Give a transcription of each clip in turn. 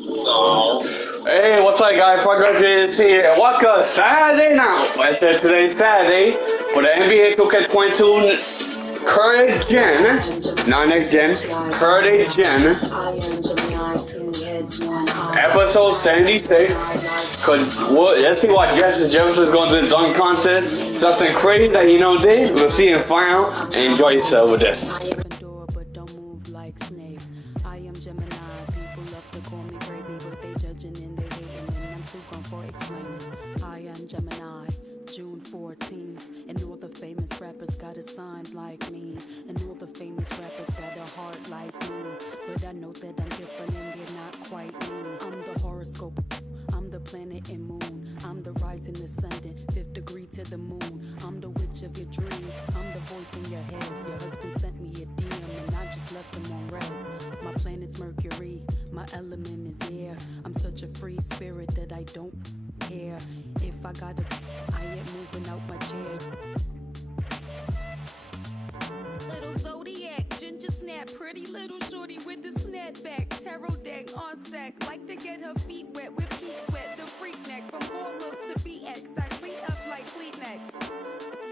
So, hey, what's up, guys? Roger is here. Welcome Saturday now. I said today's Saturday for the NBA 2K22 current gen, not next gen, current gen, episode 76. Let's see what Justin Jefferson's going to do in the dunk contest. Something crazy that he did. We'll see in final and enjoy yourself with this. Gemini, June 14th, and all the famous rappers got a sign like me, and all the famous rappers got a heart like me, but I know that I'm different and they're not quite me. I'm the horoscope, I'm the planet and moon, I'm the rising, ascending, 5th degree to the moon, I'm the witch of your dreams, I'm the voice in your head. Your husband sent me a DM and I just left him on red. My planet's Mercury, my element is air, I'm such a free spirit that I don't care. If I gotta, I ain't moving out my chair. Little Zodiac, ginger snap, pretty little shorty with the snapback, tarot deck on sack, like to get her feet wet with peep sweat, the freak neck from Harlem to BX, I clean up like Kleenex.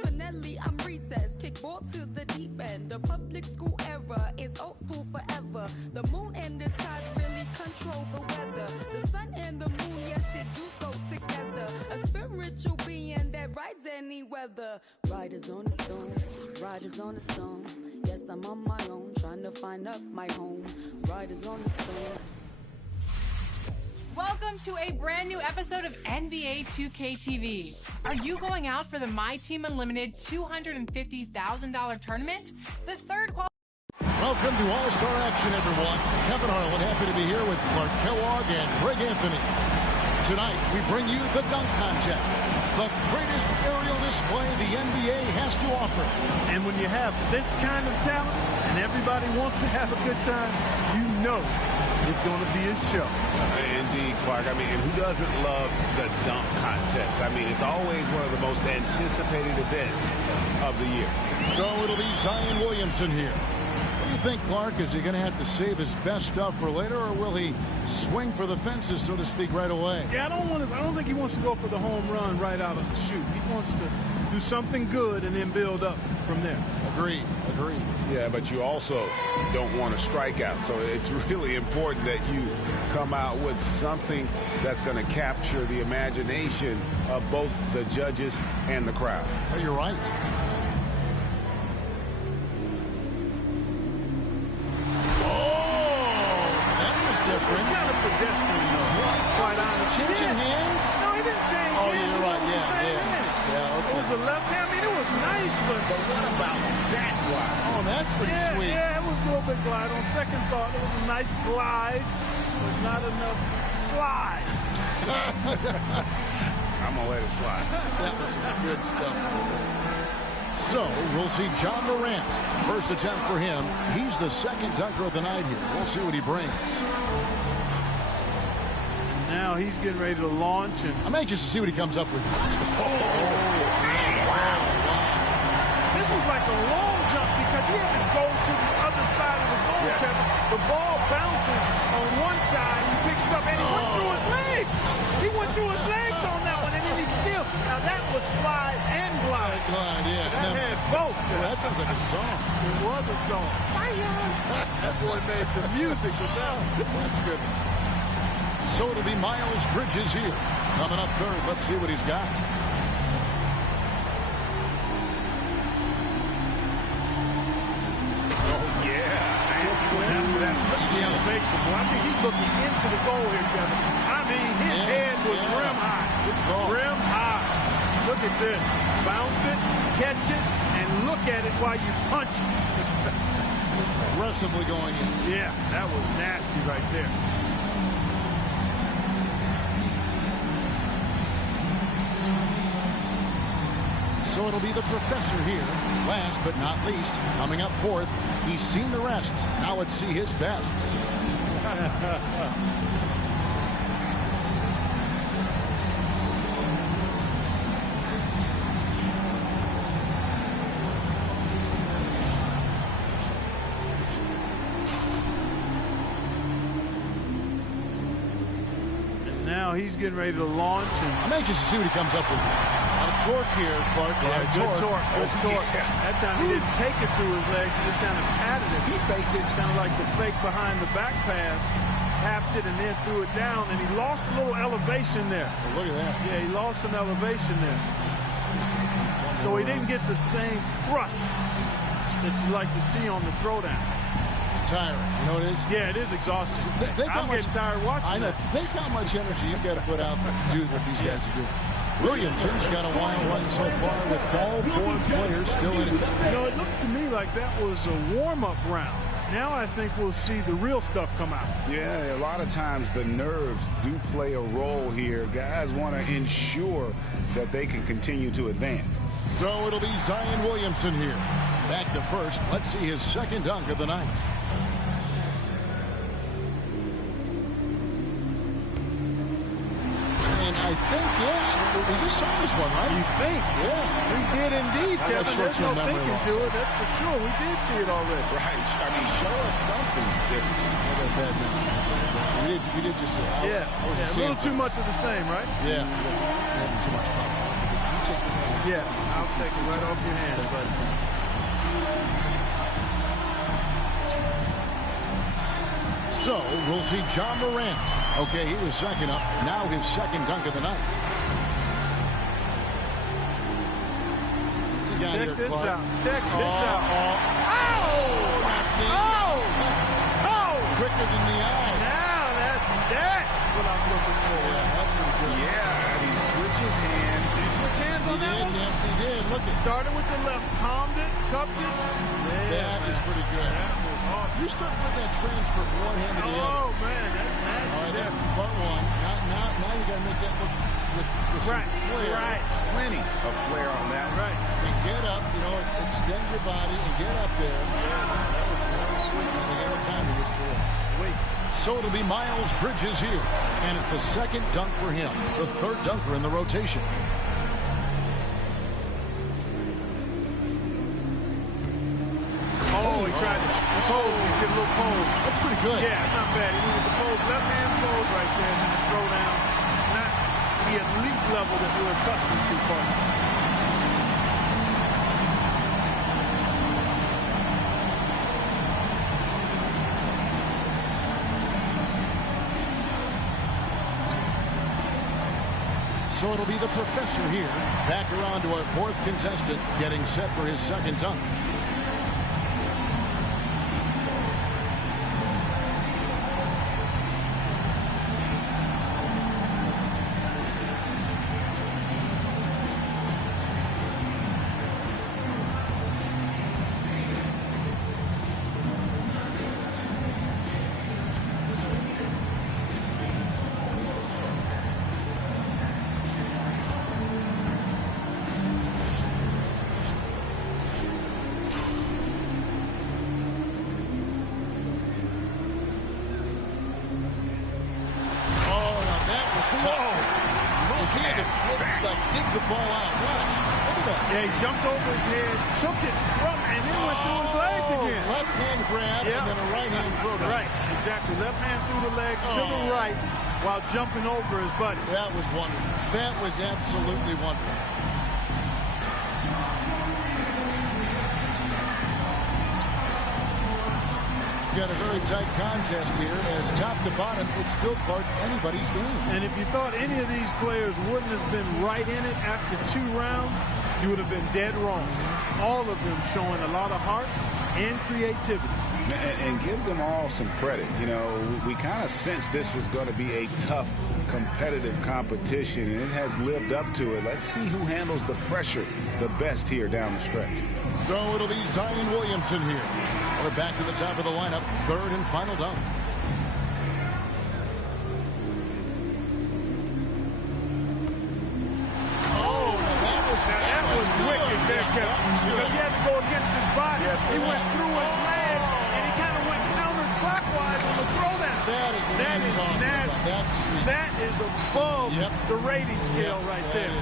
Spinelli, I'm recess, kickball to the deep end, the public school era is old school forever. The moon and the tides really control the weather. The sun and the moon, yes it do go together. A spiritual being that rides any weather. Riders on the storm, riders on the storm. Yes, I'm on my own, trying to find up my home. Riders on the storm. Welcome to a brand new episode of NBA 2K TV. Are you going out for the My Team Unlimited $250,000 tournament? The third Welcome to All-Star Action, everyone. Kevin Harlan, happy to be here with Clark Kellogg and Greg Anthony. Tonight, we bring you the dunk contest, the greatest aerial display the NBA has to offer. And when you have this kind of talent and everybody wants to have a good time, you know it's going to be a show. Indeed, Clark. I mean, and who doesn't love the dunk contest? I mean, it's always one of the most anticipated events of the year. So it'll be Zion Williamson here. What do you think, Clark? Is he going to have to save his best stuff for later, or will he swing for the fences, so to speak, right away? Yeah, I don't think he wants to go for the home run right out of the chute. He wants to do something good and then build up from there. Agreed. Yeah, but you also don't want to strike out. So it's really important that you come out with something that's going to capture the imagination of both the judges and the crowd. Oh, you're right. Different. It's kind of pedestrian, though. Quite honest. Changing hands? No, he didn't change hands. hands. You're right. Yeah, okay. It was the left hand. I mean, it was nice, but what about that glide? Oh, that's pretty sweet. Yeah, it was a little bit glide. On second thought, it was a nice glide. But not enough slide. I'm going to let it slide. That was some good stuff. So, we'll see John Morant. First attempt for him. He's the second dunker of the night here. We'll see what he brings. Now he's getting ready to launch. And I'm anxious to see what he comes up with. Wow. This was like a long jump because he had to go to the other side of the goal, Kevin. The ball bounces on one side, he picks it up, and he went through his legs. He went through his legs on that one, and then he skipped. Now that was slide and glide. Yeah. That had both. Well, that sounds like a song. It was a song. That boy made some music with that. That's good. So it'll be Miles Bridges here. Coming up third. Let's see what he's got. The elevation. Well, I think he's looking into the goal here, Kevin. I mean, his head was rim high. Rim high. Look at this. Bounce it, catch it, and look at it while you punch it. Aggressively going in. Yeah, that was nasty right there. So it'll be the professor here. Last but not least, coming up fourth, he's seen the rest. Now let's see his best. now he's getting ready to launch. And I'm anxious to see what he comes up with. A lot of torque here, Clark. yeah, good torque. Good torque. That time he didn't take it through his legs. He just kind of patted it. He faked it, kind of like the fake behind the back pass. Tapped it and then threw it down, and he lost a little elevation there. Look at that. Yeah, he lost some elevation there. So he didn't get the same thrust that you like to see on the throwdown. Tiring. You know what it is? Yeah, it is exhausting. I'm getting tired watching I know. it. Think how much energy you got to put out to do what these guys are doing. Williamson's got a wild run so far with all 4 players still in it. You know, it looked to me like that was a warm-up round. Now I think we'll see the real stuff come out. Yeah, a lot of times the nerves do play a role here. Guys want to ensure that they can continue to advance. So it'll be Zion Williamson here. Back to first. Let's see his second dunk of the night. And I think, we just saw this one, right? You think? Yeah. We did indeed, Kevin. There's no thinking to it. That's for sure. We did see it already. Right. I mean, show us something different. We did just see it. Yeah. A little too much of the same, right? Yeah. Too much fun. You take this out. Yeah. I'll take it right off your hands, buddy. So we'll see John Morant. Okay, he was second up. Now his second dunk of the night. Check this out. Check this out. Oh! Quicker than the eye. Now that's what I'm looking for. Yeah, that's pretty good. Yeah, and he switches hands. Did he switch hands on that one? Yes, he did. Look, He started with the left, palmed it, cupped it. that is pretty good. That was awesome. You start with that transfer from one hand to the other. Oh, man, that's nasty. All right, there. that's part one. Now you got to make that look with some flair. Right. Plenty of flair on that. Right. And get up, extend your body and get up there. Every time he gets through. Wait. So it'll be Miles Bridges here. And it's the second dunk for him. The third dunker in the rotation. Oh, he tried to pose. He did a little pose. That's pretty good. Yeah, it's not bad. He went with the pose, left hand pose right there, and then the throw down. Not the elite level that we're accustomed to, partner. So it'll be the professor here. Back around to our fourth contestant, getting set for his second dunk. Dig the ball out. Watch. Look at that. Yeah, he jumped over his head, took it from, and then went through his legs again. Left hand grab and then a right hand throw down. Right, exactly. Left hand through the legs to the right while jumping over his buddy. That was wonderful. That was absolutely wonderful. Got a very tight contest here as top to bottom it's still Clark anybody's game. And if you thought any of these players wouldn't have been right in it after 2 rounds, you would have been dead wrong. All of them showing a lot of heart and creativity. And give them all some credit. We kind of sensed this was going to be a tough, competitive competition, and it has lived up to it. Let's see who handles the pressure the best here down the stretch. So it'll be Zion Williamson here. We're back to the top of the lineup, third and final dunk. Oh, that was wicked there, Kevin. Because he had to go against his body. He went through his leg, and he kind of went counterclockwise on the throwdown. That is nasty. That's sweet. That is above the rating scale right there.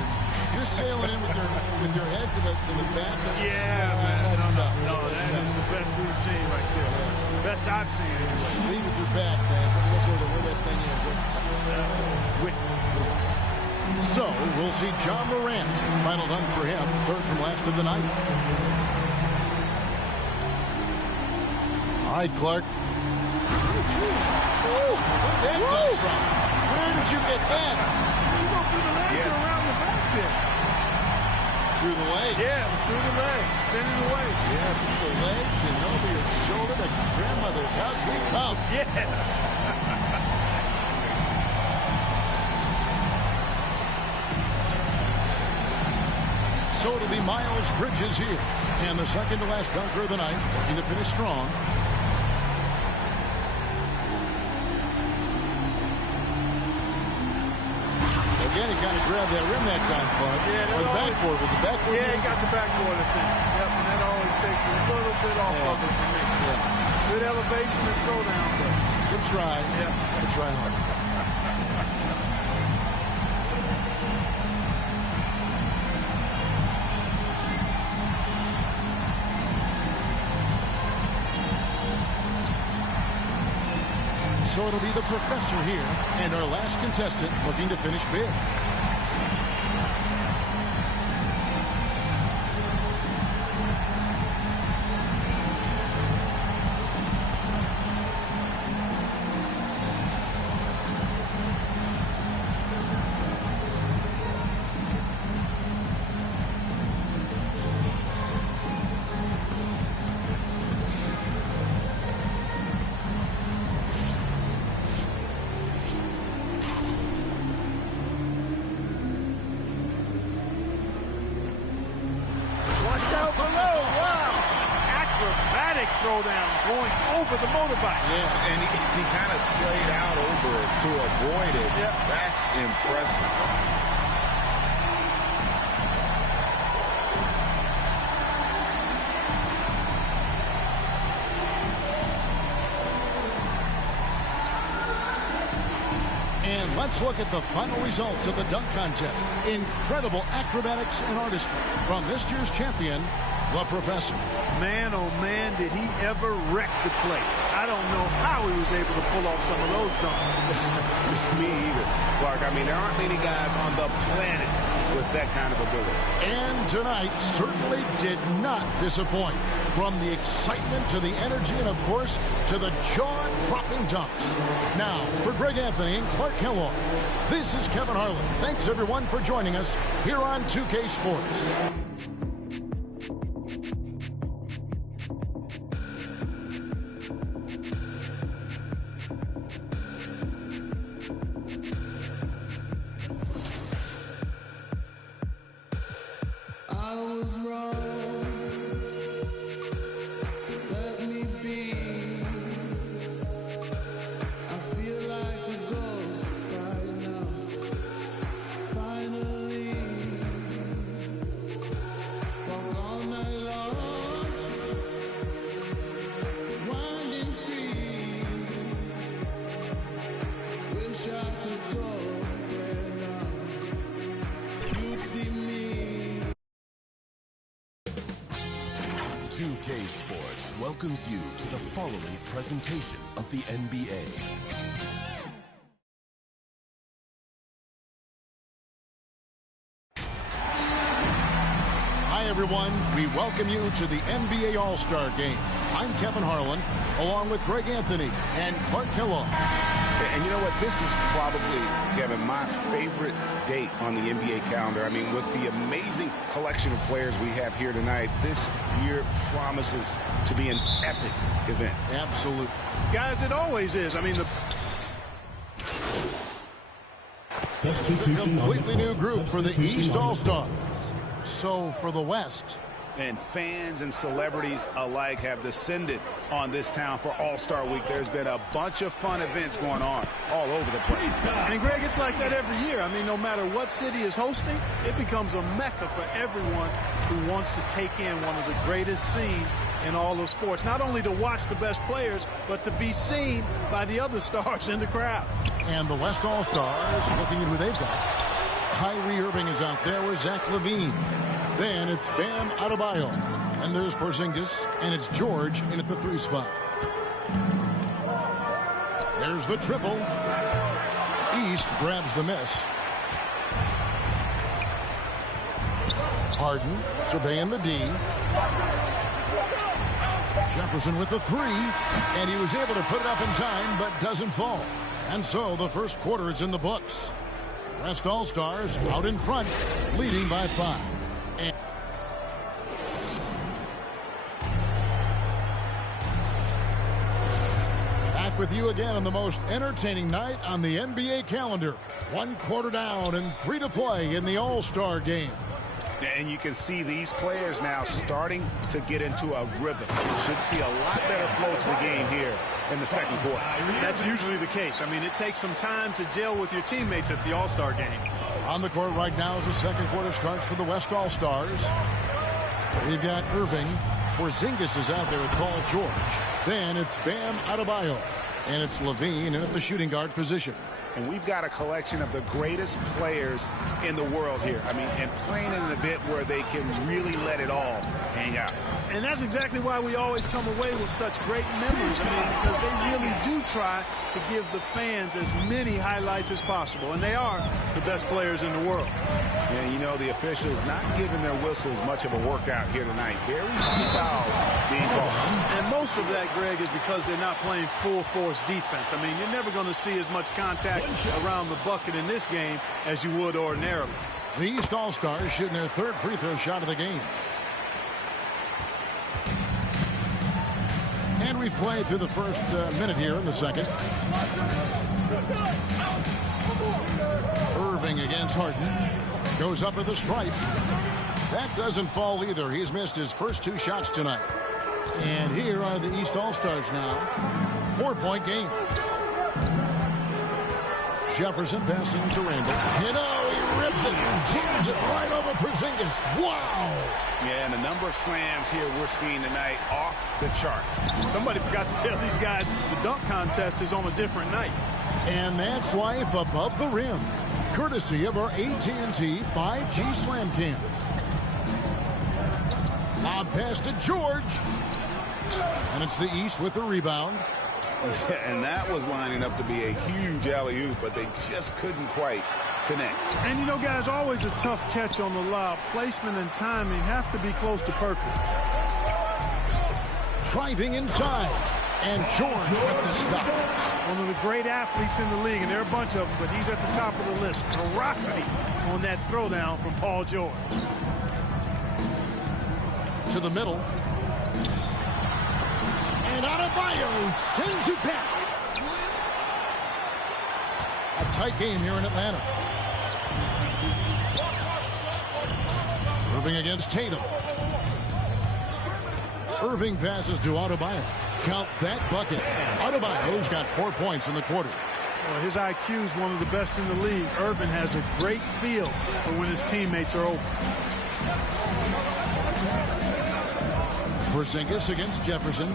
You're sailing in with your head to the back. Yeah, man. That's tough. No, that is the best we've seen right there. Best I've seen anyway. Lead with your back, man. Look where that thing is. That's tough. Wicked. So we'll see John Morant. Final dunk for him, third from last of the night. All right, Clark. Where'd that come from? Where did you get that? You go through the legs and around the back there. Through the legs? Yeah, it was through the legs. Spinning away. Yeah, through the legs and over your shoulder to grandmother's house we come. Yeah. So it'll be Miles Bridges here. And the second to last dunker of the night, looking to finish strong. Again, he kind of grabbed that rim that time, Clark. Yeah, or the backboard. Was the backboard? Yeah, he got the backboard, I think. Yep, and that always takes a little bit off of it for me. Yeah. Good elevation and throwdown, but good try. Yeah. Good try hard. So it'll be the professor here, and our last contestant looking to finish big. throwdown going over the motorbike. Yeah, and he kind of splayed out over it to avoid it. Yeah. That's impressive. And let's look at the final results of the dunk contest. Incredible acrobatics and artistry from this year's champion, the Professor. Man, oh man, did he ever wreck the place. I don't know how he was able to pull off some of those dunks. Me either, Clark. I mean, there aren't many guys on the planet with that kind of ability. And tonight certainly did not disappoint. From the excitement to the energy and, of course, to the jaw-dropping dunks. Now, for Greg Anthony and Clark Kellogg, this is Kevin Harlan. Thanks, everyone, for joining us here on 2K Sports. I was wrong. Let me be. I feel like a ghost right now. Finally, walk all night long. Winding street. Wish I could go there now. You see me. 2K Sports welcomes you to the following presentation of the NBA. Hi, everyone. We welcome you to the NBA All-Star Game. I'm Kevin Harlan, along with Greg Anthony and Clark Kellogg. And you know what? This is probably, Kevin, my favorite date on the NBA calendar. I mean, with the amazing collection of players we have here tonight, this year promises to be an epic event. Absolutely. Guys, it always is. I mean, the It's a completely new group for the East All-Stars. So for the West, And fans and celebrities alike have descended on this town for All-Star Week. There's been a bunch of fun events going on all over the place. And, Greg, it's like that every year. I mean, no matter what city is hosting, it becomes a mecca for everyone who wants to take in one of the greatest scenes in all of sports. Not only to watch the best players, but to be seen by the other stars in the crowd. and the West All-Stars looking at who they've got. Kyrie Irving is out there with Zach LaVine. Then it's Bam Adebayo. And there's Porzingis, and it's George in at the 3 spot. There's the triple. East grabs the miss. Harden surveying the D. Jefferson with the three, and he was able to put it up in time, but doesn't fall. And so the first quarter is in the books. West All-Stars out in front, leading by 5. And back with you again on the most entertaining night on the NBA calendar. 1 quarter down and 3 to play in the All-Star game. And you can see these players now starting to get into a rhythm. Should see a lot better flow to the game here in the second quarter. That's usually the case. I mean, it takes some time to gel with your teammates at the All-Star game. On the court right now as the second quarter starts for the West All-Stars. We've got Irving. Porzingis is out there with Paul George. Then it's Bam Adebayo. And it's Levine in at the shooting guard position. And we've got a collection of the greatest players in the world here. I mean, and playing in an event where they can really let it all hang out. And that's exactly why we always come away with such great memories. I mean, because they really do try to give the fans as many highlights as possible. And they are the best players in the world. And, you know, the officials not giving their whistles much of a workout here tonight. Very few fouls being called. And most of that, Greg, is because they're not playing full-force defense. I mean, you're never going to see as much contact around the bucket in this game as you would ordinarily. The East All-Stars shooting their third free throw shot of the game. And we've played through the first minute here in the second. Irving against Harden. Goes up to the stripe. That doesn't fall either. He's missed his first 2 shots tonight. And here are the East All-Stars now. 4-point game. Jefferson passing to Randall. You know, he rips it and jams it right over Porzingis. Wow! Yeah, and the number of slams here we're seeing tonight off the charts. Somebody forgot to tell these guys the dunk contest is on a different night. And that's life above the rim, courtesy of our AT&T 5G Slam Cam. Lob pass to George. And it's the East with the rebound. And that was lining up to be a huge alley-oop, but they just couldn't quite connect. And, you know, guys, always a tough catch on the lob. Placement and timing have to be close to perfect. Driving inside. And George with the stuff. One of the great athletes in the league, and there are a bunch of them, but he's at the top of the list. Ferocity on that throwdown from Paul George. To the middle. And Adebayo sends it back. A tight game here in Atlanta. Irving against Tatum. Irving passes to Adebayo. Count that bucket. Adebayo's got 4 points in the quarter. Well, his IQ is one of the best in the league. Irving has a great feel for when his teammates are open. Porzingis against Jefferson.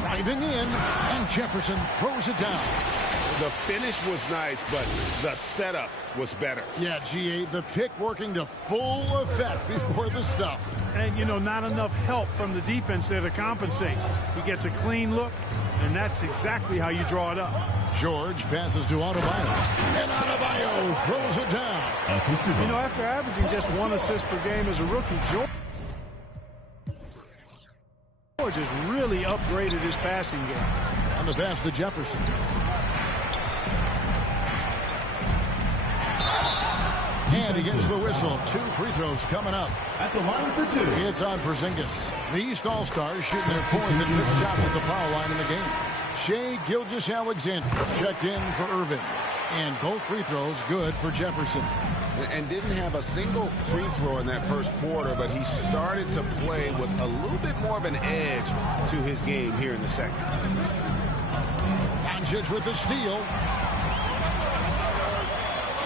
Driving in, and Jefferson throws it down. The finish was nice, but the setup was better. Yeah, GA, the pick working to full effect before the stuff. And, you know, not enough help from the defense there to compensate. He gets a clean look, and that's exactly how you draw it up. George passes to Adebayo, and Adebayo throws it down. You know, after averaging just 1 assist per game as a rookie, George has really upgraded his passing game. On the pass to Jefferson. And he gets the whistle. 2 free throws coming up. At the line for 2. It's on Porzingis. The East All-Stars shooting their 4th and 5th shots at the foul line in the game. Shai Gilgeous-Alexander checked in for Irving. And both free throws good for Jefferson. And didn't have a single free throw in that first quarter, but he started to play with a little bit more of an edge to his game here in the second. Doncic with the steal.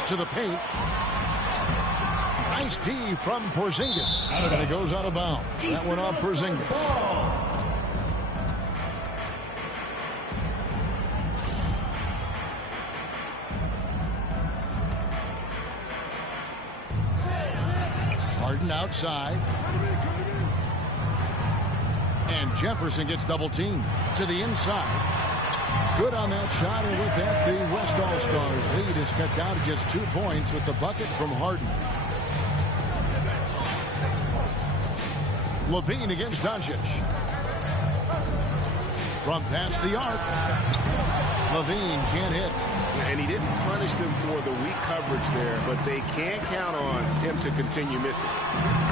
To the paint. Nice D from Porzingis. And it goes out of bounds. That went off Porzingis. Harden outside. And Jefferson gets double teamed to the inside. Good on that shot, and with that, the West All-Stars lead is cut down to just 2 points with the bucket from Harden. Levine against Doncic. From past the arc. Levine can't hit. And he didn't punish them for the weak coverage there, but they can't count on him to continue missing.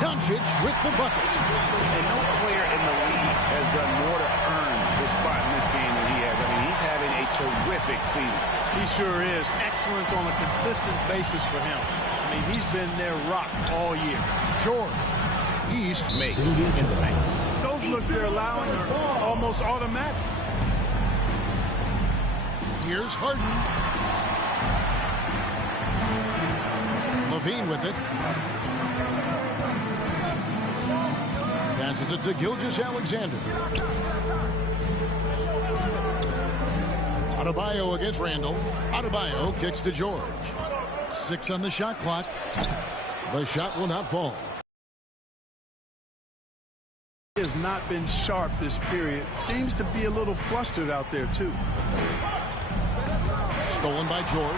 Doncic with the bucket. And no player in the league has done more to earn the spot in this game than he has. I mean, he's having a terrific season. He sure is. Excellence on a consistent basis for him. I mean, he's been their rock all year. George. East Make in the paint. Those looks they're allowing are almost automatic. Here's Harden. Levine with it. Passes it to Gilgeous-Alexander. Adebayo against Randall. Adebayo kicks to George. 6 on the shot clock. The shot will not fall. He has not been sharp this period. Seems to be a little flustered out there, too. Stolen by George.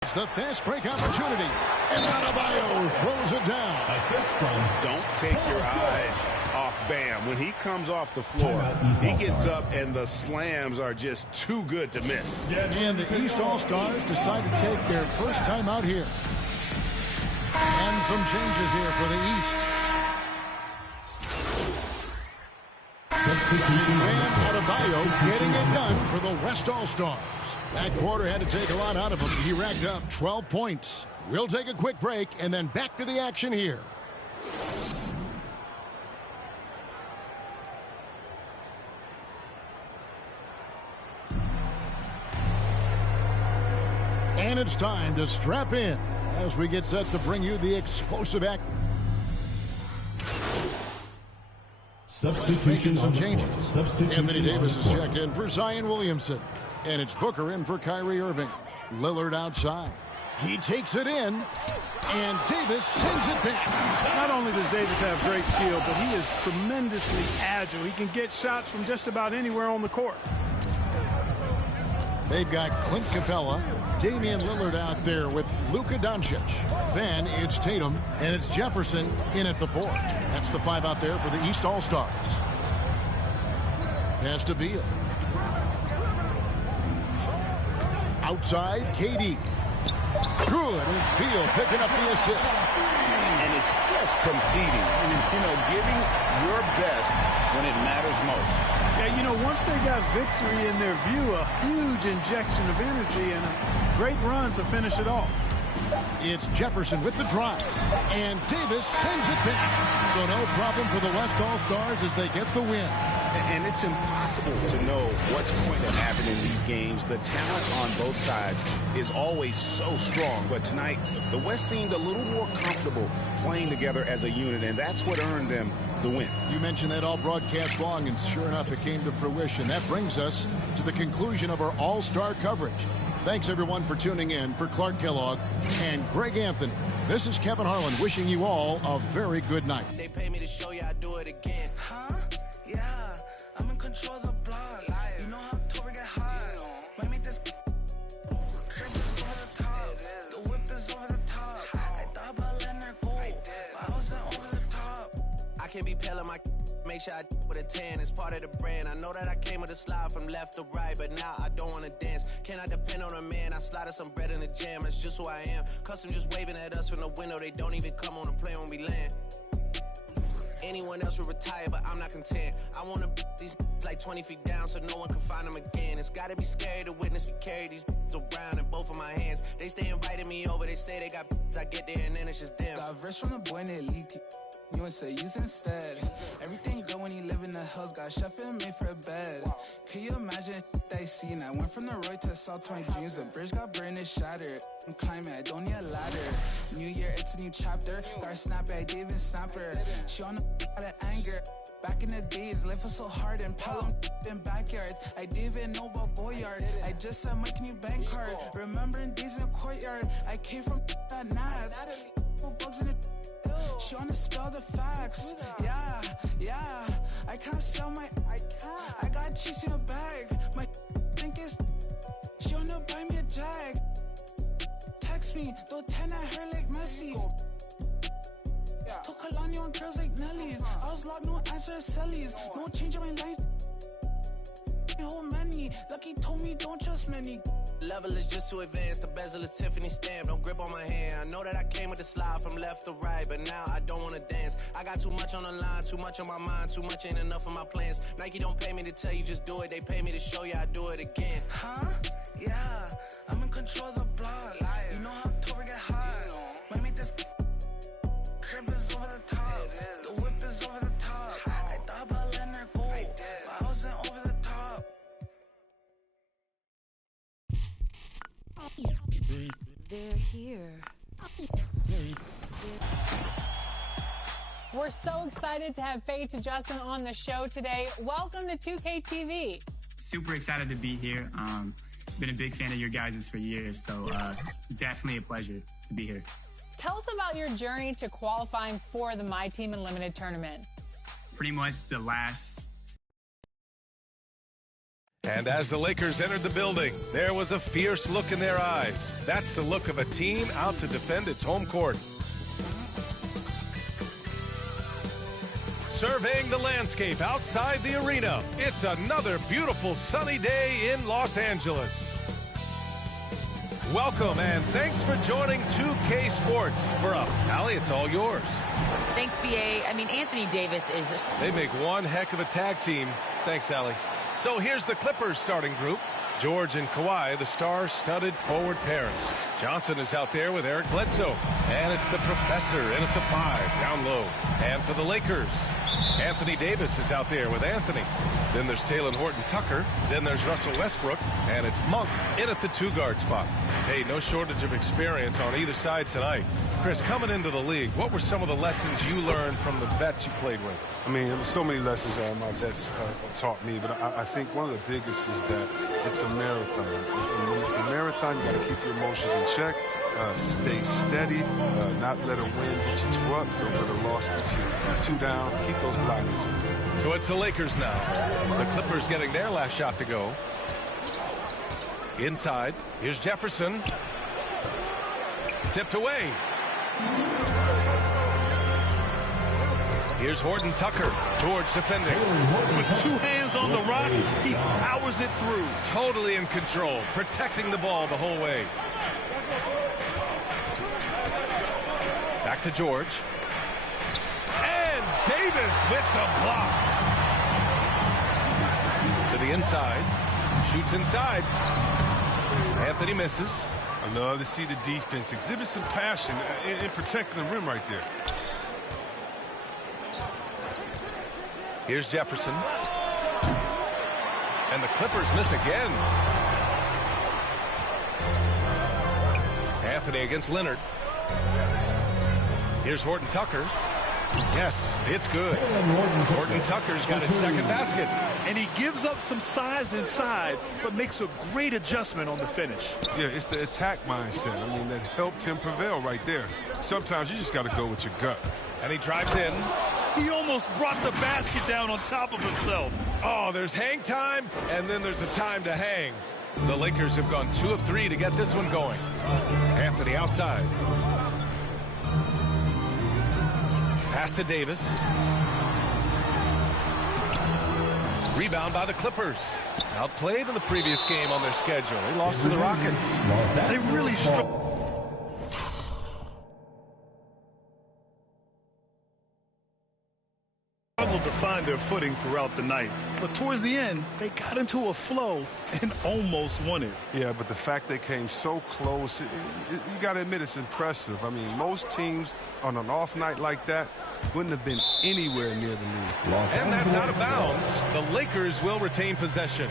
It's the fast break opportunity. And Adebayo throws it down. Assist from. Don't take your eyes off Bam. When he comes off the floor, he gets up and the slams are just too good to miss. And the East All-Stars decide to take their first time out here. And some changes here for the East. Bam Adebayo getting it done for the West All-Stars. That quarter had to take a lot out of him. He racked up 12 points. We'll take a quick break and then back to the action here. And it's time to strap in as we get set to bring you the explosive act. Substitution Some on the changes. court. Substitution Anthony Davis on is the court. checked in for Zion Williamson. And it's Booker in for Kyrie Irving. Lillard outside. He takes it in. And Davis sends it back. Not only does Davis have great skill, but he is tremendously agile. He can get shots from just about anywhere on the court. They've got Clint Capella, Damian Lillard out there with Luka Doncic. Then it's Tatum, and it's Jefferson in at the 4. That's the 5 out there for the East All-Stars. Pass to Beal. Outside, KD. Good, and it's Beal picking up the assist. And it's just competing, giving your best when it matters most. Yeah, once they got victory in their view, a huge injection of energy and a great run to finish it off. It's Jefferson with the drive, and Davis sends it back. So no problem for the West All-Stars as they get the win. And it's impossible to know what's going to happen in these games. The talent on both sides is always so strong. But tonight, the West seemed a little more comfortable playing together as a unit, and that's what earned them the win. You mentioned that all broadcast long, and sure enough, it came to fruition. That brings us to the conclusion of our All-Star coverage. Thanks, everyone, for tuning in. For Clark Kellogg and Greg Anthony, this is Kevin Harlan wishing you all a very good night. They pay me to show you I do it again. Huh? Yeah, I'm in control of the block. You know how Tory get hot. Might make this crib is over the top. The whip is over the top. I thought about letting her go, but I wasn't over the top. I can't be pale in my make sure I with a 10. It's part of the brand. I know that I came with a slide from left to right, but now I don't want to dance. Can I depend on a man? I slided some bread in the jam. That's just who I am. Custom just waving at us from the window. They don't even come on the plane when we land. Anyone else would retire, but I'm not content. I want to these like 20 feet down so no one can find them again. It's gotta be scary to witness me carry these around in both of my hands. They stay inviting me over, they say they got I get there and then it's just them. Got rich from the boy named Elite. You would say use instead. Everything good when you live in the hills. Got chef and made for a bed. Can you imagine they seen? I went from the Roy to South 20 dreams. The bridge got burned and shattered. I'm climbing, I don't need a ladder. New year, it's a new chapter. Got a snap at David Snapper. She on the out of anger. Back in the days, life was so hard and Pelham in backyards. I didn't even know about Boyard. I just said my new bank card. Remembering days in the courtyard. I came from at Nats. Bugs in the she wanna spell the facts. Yeah. I can't sell my. I got cheese in a bag. My think is. She wanna buy me a jag. Text me, throw 10 at her like Messi. Took Kalani on girls like Nelly's. I was locked, no answer to Sally's. No change in my lines. Whole many. Lucky told me don't trust many. Level is just too advanced. The bezel is Tiffany stamp. Don't grip on my hand. I know that I came with the slide from left to right, but now I don't wanna dance. I got too much on the line, too much on my mind, too much ain't enough of my plans. Nike don't pay me to tell you just do it. They pay me to show you I do it again. Huh? Yeah, I'm in control of the block. You know how October get hot. Might make this crib is over the top. The whip is over the top. I thought about letting her go, but I wasn't over the top. They're here. We're so excited to have Faye to Justin on the show today. Welcome to 2K TV. Super excited to be here. Been a big fan of your guys' for years, so definitely a pleasure to be here. Tell us about your journey to qualifying for the My Team Unlimited tournament. Pretty much the last. And as the Lakers entered the building, there was a fierce look in their eyes. That's the look of a team out to defend its home court. Surveying the landscape outside the arena, it's another beautiful sunny day in Los Angeles. Welcome and thanks for joining 2K Sports. For up, Allie, it's all yours. Thanks, BA. I mean, Anthony Davis is... They make one heck of a tag team. Thanks, Allie. So here's the Clippers starting group. George and Kawhi, the star-studded forward pairing. Johnson is out there with Eric Bledsoe. And it's the professor in at the 5, down low. And for the Lakers, Anthony Davis is out there with Anthony. Then there's Talen Horton-Tucker. Then there's Russell Westbrook. And it's Monk in at the 2-guard spot. Hey, no shortage of experience on either side tonight. Chris, coming into the league, what were some of the lessons you learned from the vets you played with? I mean, there were so many lessons my vets taught me, but I think one of the biggest is that it's a marathon. And when it's a marathon, you got to keep your emotions in check, stay steady, not let a win get you 2 up, don't let a loss get you 2 down, keep those blinders on. So it's the Lakers now. The Clippers getting their last shot to go. Inside, here's Jefferson. Tipped away. Here's Horton-Tucker. George defending. With 2 hands on the rock, he powers it through. Totally in control, protecting the ball the whole way. Back to George. And Davis with the block. To the inside. Shoots inside. Anthony misses. I love to see the defense exhibit some passion in protecting the rim right there. Here's Jefferson. And the Clippers miss again. Anthony against Leonard. Here's Horton-Tucker. Yes, it's good. Horton-Tucker's got his second basket. And he gives up some size inside, but makes a great adjustment on the finish. Yeah, it's the attack mindset. I mean, that helped him prevail right there. Sometimes you just got to go with your gut. And he drives in. He almost brought the basket down on top of himself. Oh, there's hang time, and then there's a time to hang. The Lakers have gone 2 of 3 to get this one going. Anthony outside. Pass to Davis. Rebound by the Clippers. Outplayed in the previous game on their schedule. They lost to the Rockets. They really struggled to find their footing throughout the night. But towards the end, they got into a flow and almost won it. Yeah, but the fact they came so close, you got to admit it's impressive. I mean, most teams on an off night like that wouldn't have been anywhere near the lead. And that's out of bounds. The Lakers will retain possession.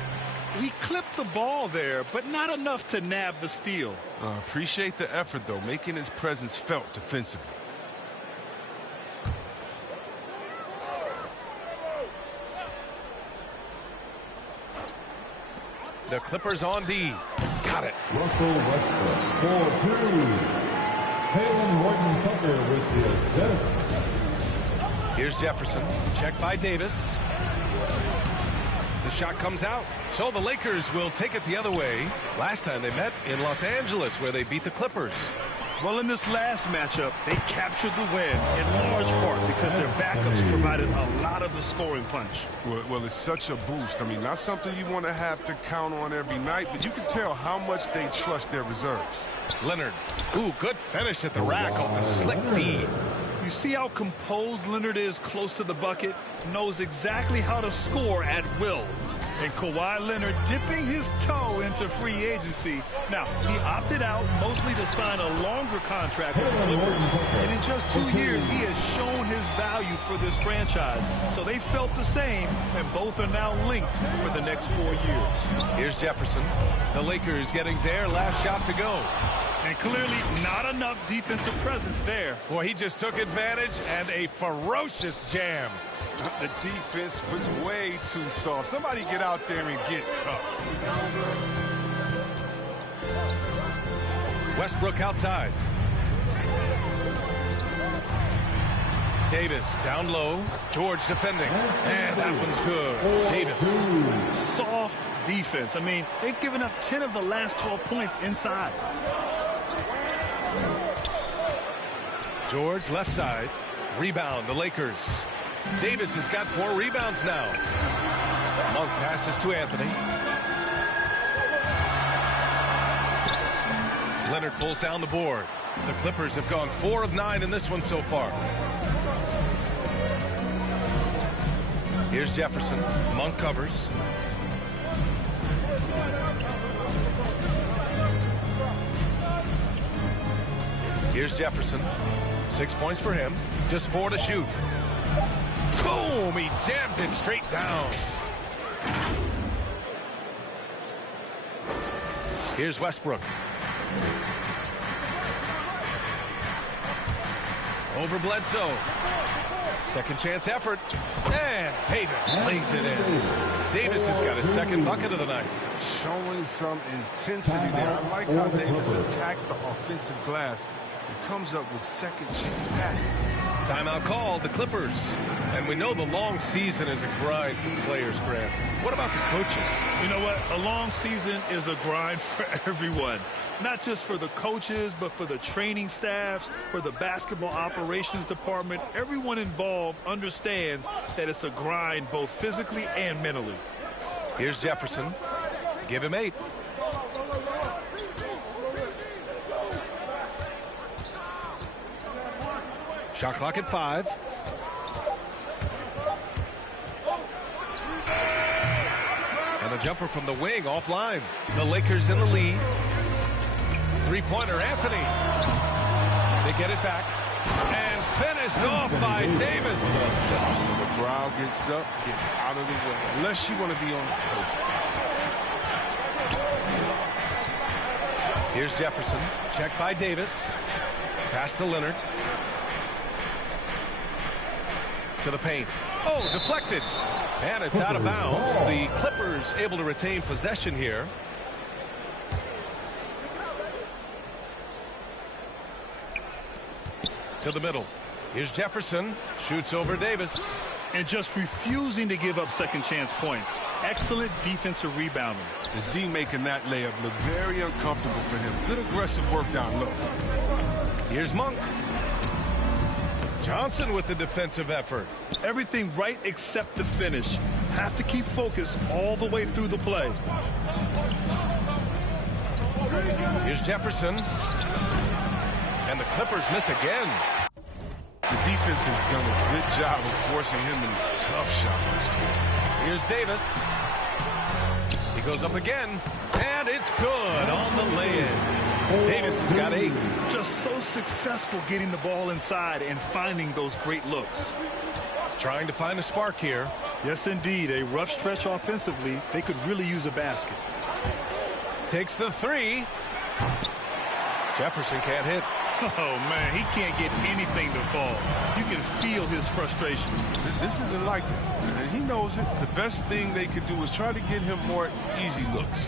He clipped the ball there, but not enough to nab the steal. Appreciate the effort, though, making his presence felt defensively. The Clippers on D. Got it. Russell Westbrook for 2. Talen Horton-Tucker with the assist. Here's Jefferson. Check by Davis. The shot comes out. So the Lakers will take it the other way. Last time they met in Los Angeles where they beat the Clippers. Well, in this last matchup, they captured the win in large part because their backups provided a lot of the scoring punch. Well, it's such a boost. I mean, not something you want to have to count on every night, but you can tell how much they trust their reserves. Leonard. Ooh, good finish at the rack off the slick feed. You see how composed Leonard is close to the bucket? Knows exactly how to score at will. And Kawhi Leonard dipping his toe into free agency. Now, he opted out mostly to sign a longer contract with the Clippers. And in just 2 years, he has shown his value for this franchise. So they felt the same, and both are now linked for the next 4 years. Here's Jefferson. The Lakers getting their last shot to go. And clearly not enough defensive presence there. Boy, he just took advantage and a ferocious jam. The defense was way too soft. Somebody get out there and get tough. Westbrook outside. Davis down low. George defending. And that one's good. Davis. Soft defense. I mean, they've given up 10 of the last 12 points inside. George left side. Rebound, the Lakers. Davis has got 4 rebounds now. Monk passes to Anthony. Leonard pulls down the board. The Clippers have gone 4 of 9 in this one so far. Here's Jefferson. Monk covers. Here's Jefferson. 6 points for him. Just 4 to shoot. Boom! He jams it straight down. Here's Westbrook. Over Bledsoe. Second chance effort. And Davis lays it in. Davis has got his second bucket of the night. Showing some intensity there. I like how Davis attacks the offensive glass. Comes up with second chance baskets. Timeout called, the Clippers. And we know the long season is a grind for the players, Grant. What about the coaches? You know what? A long season is a grind for everyone. Not just for the coaches, but for the training staffs, for the basketball operations department. Everyone involved understands that it's a grind both physically and mentally. Here's Jefferson. Give him 8. Shot clock at 5. And a jumper from the wing offline. The Lakers in the lead. 3-pointer, Anthony. They get it back. And finished off by Davis. When the brow gets up, get out of the way. Unless you want to be on the post. Here's Jefferson. Check by Davis. Pass to Leonard. To the paint. Oh, deflected. And it's out of bounds. The Clippers able to retain possession here. To the middle. Here's Jefferson. Shoots over Davis. And just refusing to give up second chance points. Excellent defensive rebounding. The D making that layup look very uncomfortable for him. Good aggressive work down low. Here's Monk. Johnson with the defensive effort. Everything right except the finish. Have to keep focused all the way through the play. Here's Jefferson. And the Clippers miss again. The defense has done a good job of forcing him into tough shots. Here's Davis. He goes up again. And it's good on the lay-in. Davis has got 8. Just so successful getting the ball inside and finding those great looks. Trying to find a spark here. Yes, indeed. A rough stretch offensively. They could really use a basket. Takes the 3. Jefferson can't hit. Oh, man, he can't get anything to fall. You can feel his frustration. This isn't like him, and he knows it. The best thing they could do is try to get him more easy looks.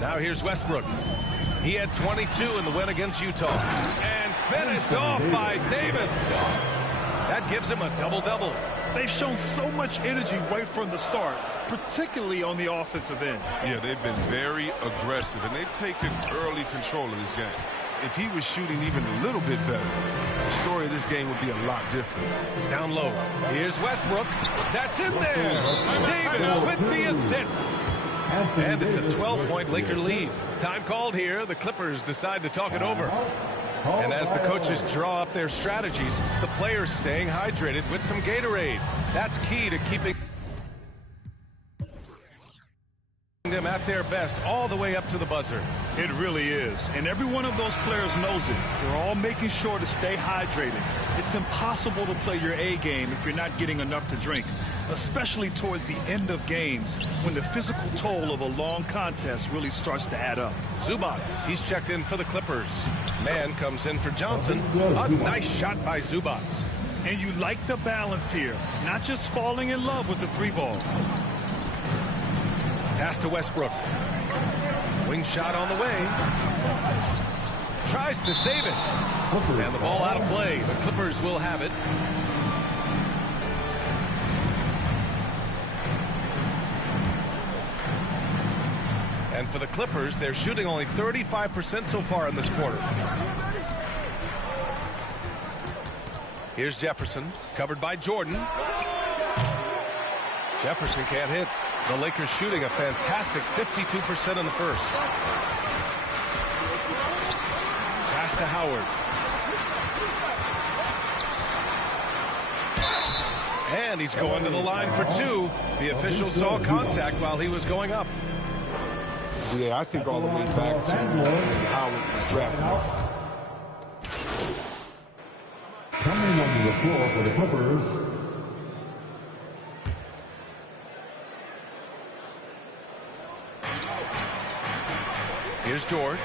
Now here's Westbrook. He had 22 in the win against Utah. And finished off by Davis. That gives him a double-double. They've shown so much energy right from the start, particularly on the offensive end. Yeah, they've been very aggressive, and they've taken early control of this game. if he was shooting even a little bit better, the story of this game would be a lot different. Down low. Here's Westbrook. That's in there. Davis with the assist. And it's a 12-point Laker lead. Time called here. The Clippers decide to talk it over. And as the coaches draw up their strategies, the players staying hydrated with some Gatorade. That's key to keeping them at their best all the way up to the buzzer. It really is. And every one of those players knows it. They're all making sure to stay hydrated. It's impossible to play your A game if you're not getting enough to drink, especially towards the end of games when the physical toll of a long contest really starts to add up. Zubac, he's checked in for the Clippers. Man comes in for Johnson. A nice shot by Zubac. And you like the balance here, not just falling in love with the three ball. Pass to Westbrook. Wing shot on the way. Tries to save it. And the ball out of play. The Clippers will have it. And for the Clippers, they're shooting only 35% so far in this quarter. Here's Jefferson, covered by Jordan. Jefferson can't hit. The Lakers shooting a fantastic 52% in the first. Pass to Howard. And he's going to the line for two. The official saw contact while he was going up. Yeah, I think all the way back to Howard was drafted. Coming onto the floor for the Clippers, here's George.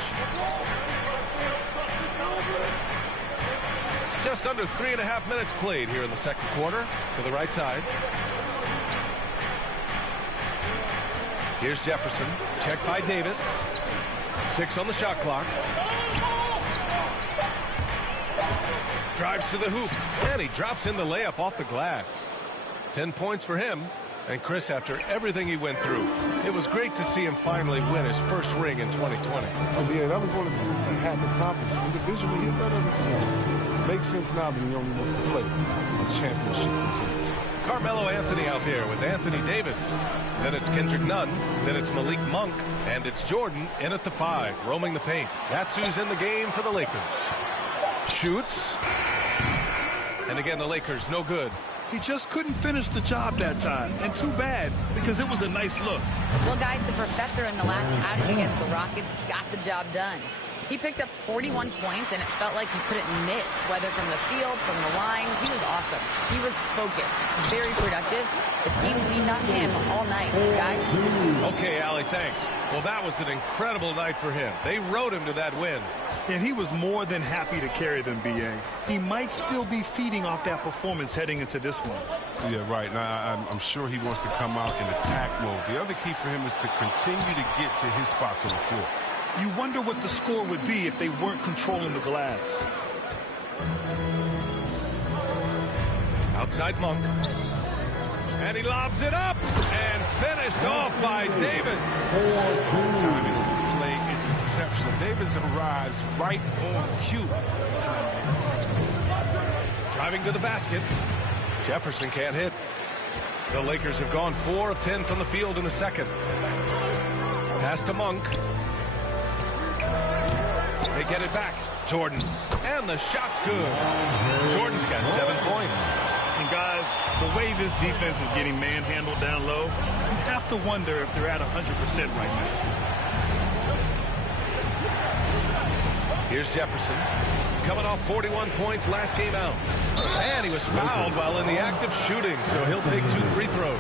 Just under 3.5 minutes played here in the second quarter. To the right side. Here's Jefferson. Checked by Davis. 6 on the shot clock. Drives to the hoop. And he drops in the layup off the glass. 10 points for him. And Chris, after everything he went through, it was great to see him finally win his first ring in 2020. Oh, yeah, that was one of the things he had to accomplish. Individually, he had done everything else. Makes sense now that he only wants to play on championship teams. Carmelo Anthony out there with Anthony Davis. Then it's Kendrick Nunn. Then it's Malik Monk. And it's Jordan in at the 5, roaming the paint. That's who's in the game for the Lakers. Shoots. And again, the Lakers, no good. He just couldn't finish the job that time. And too bad, because it was a nice look. Well, guys, the professor in the last outing against the Rockets got the job done. He picked up 41 points, and it felt like he couldn't miss, whether from the field, from the line. He was awesome. He was focused, very productive. The team leaned on him all night, guys. Okay, Allie, thanks. Well, that was an incredible night for him. They rode him to that win. And he was more than happy to carry them, B.A. He might still be feeding off that performance heading into this one. Yeah, right. Now, I'm sure he wants to come out in attack mode. The other key for him is to continue to get to his spots on the floor. You wonder what the score would be if they weren't controlling the glass. Outside Monk. And he lobs it up and finished off by Davis. Timing of the play is exceptional. Davis arrives right on cue. Driving to the basket. Jefferson can't hit. The Lakers have gone 4 of 10 from the field in the second. Pass to Monk. They get it back. Jordan. And the shot's good. Jordan's got 7 points. And guys, the way this defense is getting manhandled down low, you have to wonder if they're at 100% right now. Here's Jefferson. Coming off 41 points last game out. And he was fouled while in the act of shooting, so he'll take 2 free throws.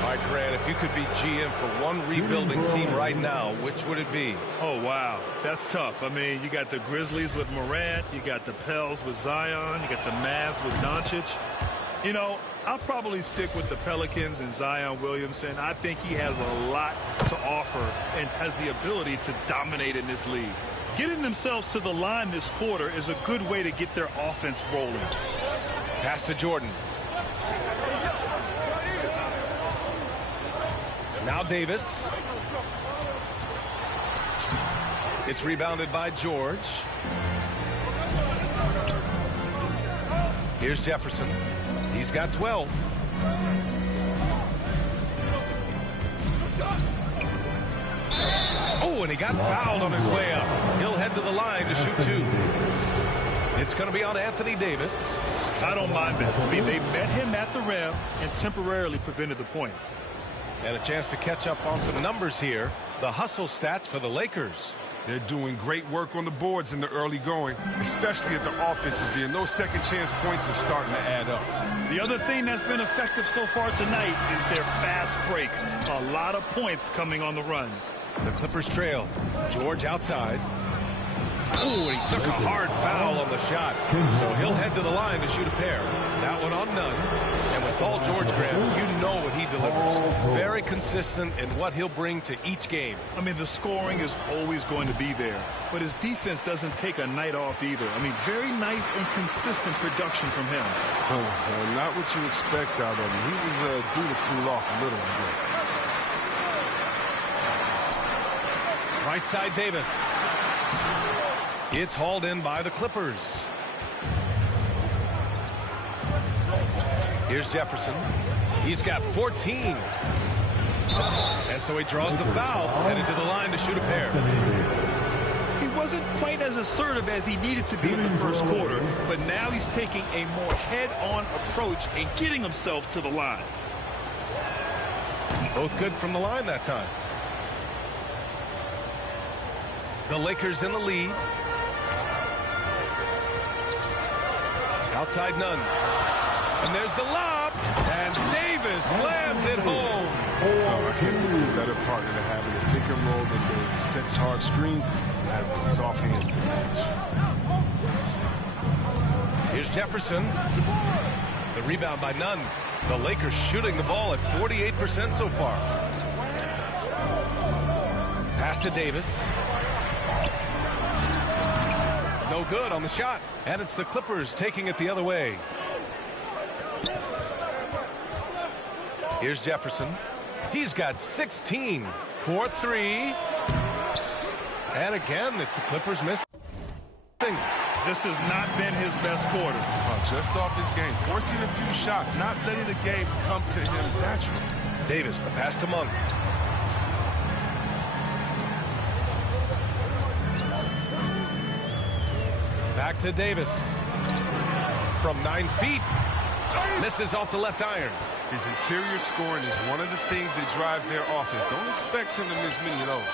All right, Grant, if you could be GM for one rebuilding team right now, which would it be? Oh, wow. That's tough. I mean, you got the Grizzlies with Morant. You got the Pels with Zion. You got the Mavs with Doncic. You know, I'll probably stick with the Pelicans and Zion Williamson. I think he has a lot to offer and has the ability to dominate in this league. Getting themselves to the line this quarter is a good way to get their offense rolling. Pass to Jordan. Now Davis. It's rebounded by George. Here's Jefferson. He's got 12. Oh, and he got fouled on his way up. He'll head to the line to shoot 2. It's going to be on Anthony Davis. I don't mind that. I mean, they met him at the rim and temporarily prevented the points. And a chance to catch up on some numbers here. The hustle stats for the Lakers. They're doing great work on the boards in the early going, especially at the offensive end. Those second chance points are starting to add up. The other thing that's been effective so far tonight is their fast break. A lot of points coming on the run. The Clippers trail. George outside. Ooh, he took a hard foul on the shot. So he'll head to the line to shoot a pair. That one on Nunn. And with Paul George, Graham, you know what he delivers. Very consistent in what he'll bring to each game. I mean, the scoring is always going to be there. But his defense doesn't take a night off either. I mean, very nice and consistent production from him. Not what you expect out of him. He was due to cool off a little, I guess. Right side Davis. It's hauled in by the Clippers. Here's Jefferson. He's got 14. And so he draws the foul, headed to the line to shoot a pair. He wasn't quite as assertive as he needed to be in the first quarter, but now he's taking a more head-on approach and getting himself to the line. Both good from the line that time. The Lakers in the lead. Outside Nunn. And there's the lob. And Davis slams it home. I can't think of a better partner to have in the pick and roll than Davis. Sets hard screens and has the soft hands to match. Here's Jefferson. The rebound by Nunn. The Lakers shooting the ball at 48% so far. Pass to Davis. No good on the shot. And it's the Clippers taking it the other way. Here's Jefferson. He's got 16. 4-3. And again, it's the Clippers missing. This has not been his best quarter. Just off his game. Forcing a few shots. Not letting the game come to him naturally. Davis, the pass to Monk. Back to Davis. From 9 feet. Misses off the left iron. His interior scoring is one of the things that drives their offense. Don't expect him to miss many of those.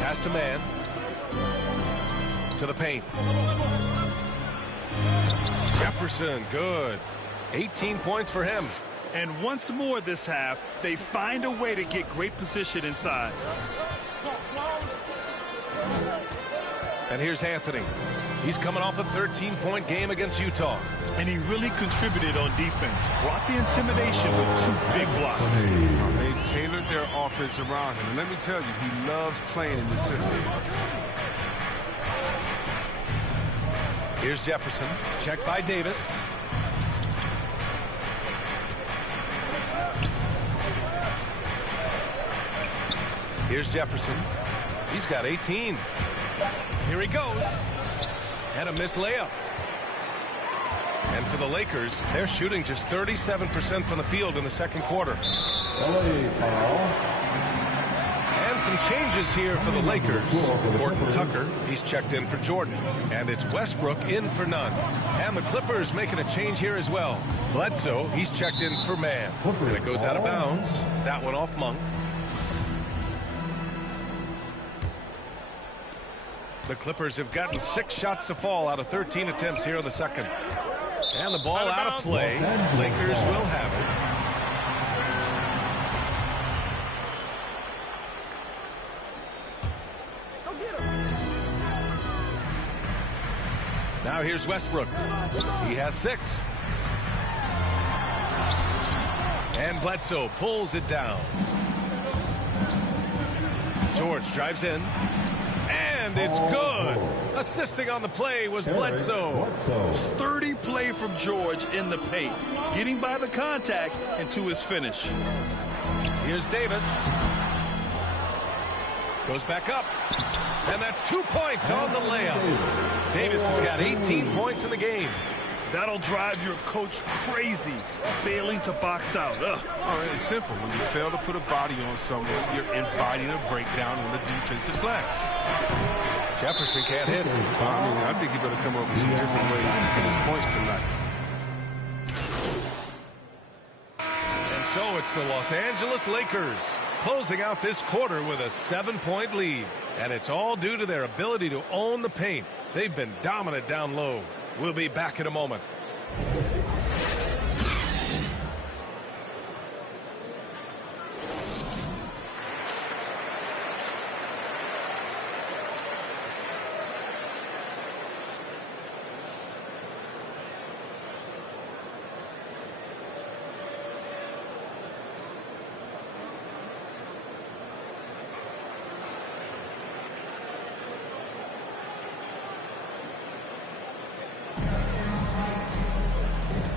Pass to man. To the paint. Jefferson, good. 18 points for him. And once more this half, they find a way to get great position inside. And here's Anthony. He's coming off a 13-point game against Utah. And he really contributed on defense. Brought the intimidation with 2 big blocks. They tailored their offense around him. And let me tell you, he loves playing in the system. Here's Jefferson. Checked by Davis. Here's Jefferson. He's got 18. Here he goes. And a missed layup. And for the Lakers, they're shooting just 37% from the field in the second quarter. And some changes here for the Lakers. Horton Tucker, he's checked in for Jordan. And it's Westbrook in for Nunn. And the Clippers making a change here as well. Bledsoe, he's checked in for Man. And it goes out of bounds. That one off Monk. The Clippers have gotten 6 shots to fall out of 13 attempts here in the second. And the ball out of play. Lakers will have it. Now here's Westbrook. He has 6. And Bledsoe pulls it down. George drives in. And it's good. Assisting on the play was Bledsoe. Sturdy play from George in the paint. Getting by the contact and to his finish. Here's Davis. Goes back up. And that's 2 points on the layup. Davis has got 18 points in the game. That'll drive your coach crazy, failing to box out. Ugh. Oh, it's simple. When you fail to put a body on someone, you're inviting a breakdown on the defensive glass. Jefferson can't hit. I think he better come up with some different ways to get his points tonight. And so it's the Los Angeles Lakers closing out this quarter with a 7-point lead. And it's all due to their ability to own the paint. They've been dominant down low. We'll be back in a moment.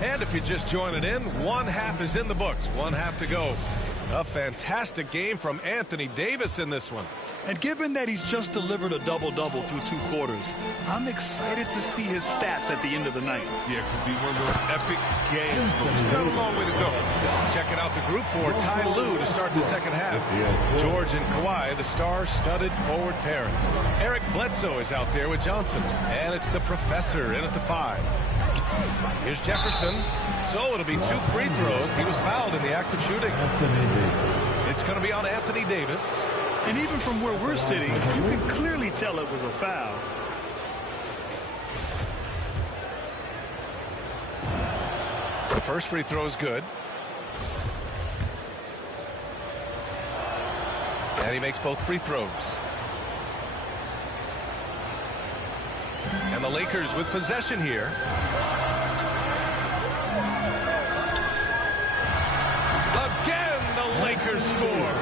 And if you're just joining in, one half is in the books, one half to go. A fantastic game from Anthony Davis in this one. And given that he's just delivered a double-double through 2 quarters, I'm excited to see his stats at the end of the night. Yeah, it could be one of those epic games, but we still have a long way to go. Checking out the group for Ty Lue to start the second half. George and Kawhi, the star-studded forward pairing. Eric Bledsoe is out there with Johnson. And it's the professor in at the 5. Here's Jefferson. So it'll be 2 free throws. He was fouled in the act of shooting. It's going to be on Anthony Davis. And even from where we're sitting, you can clearly tell it was a foul. The first free throw is good. And he makes both free throws. And the Lakers with possession here. Again, the Lakers score.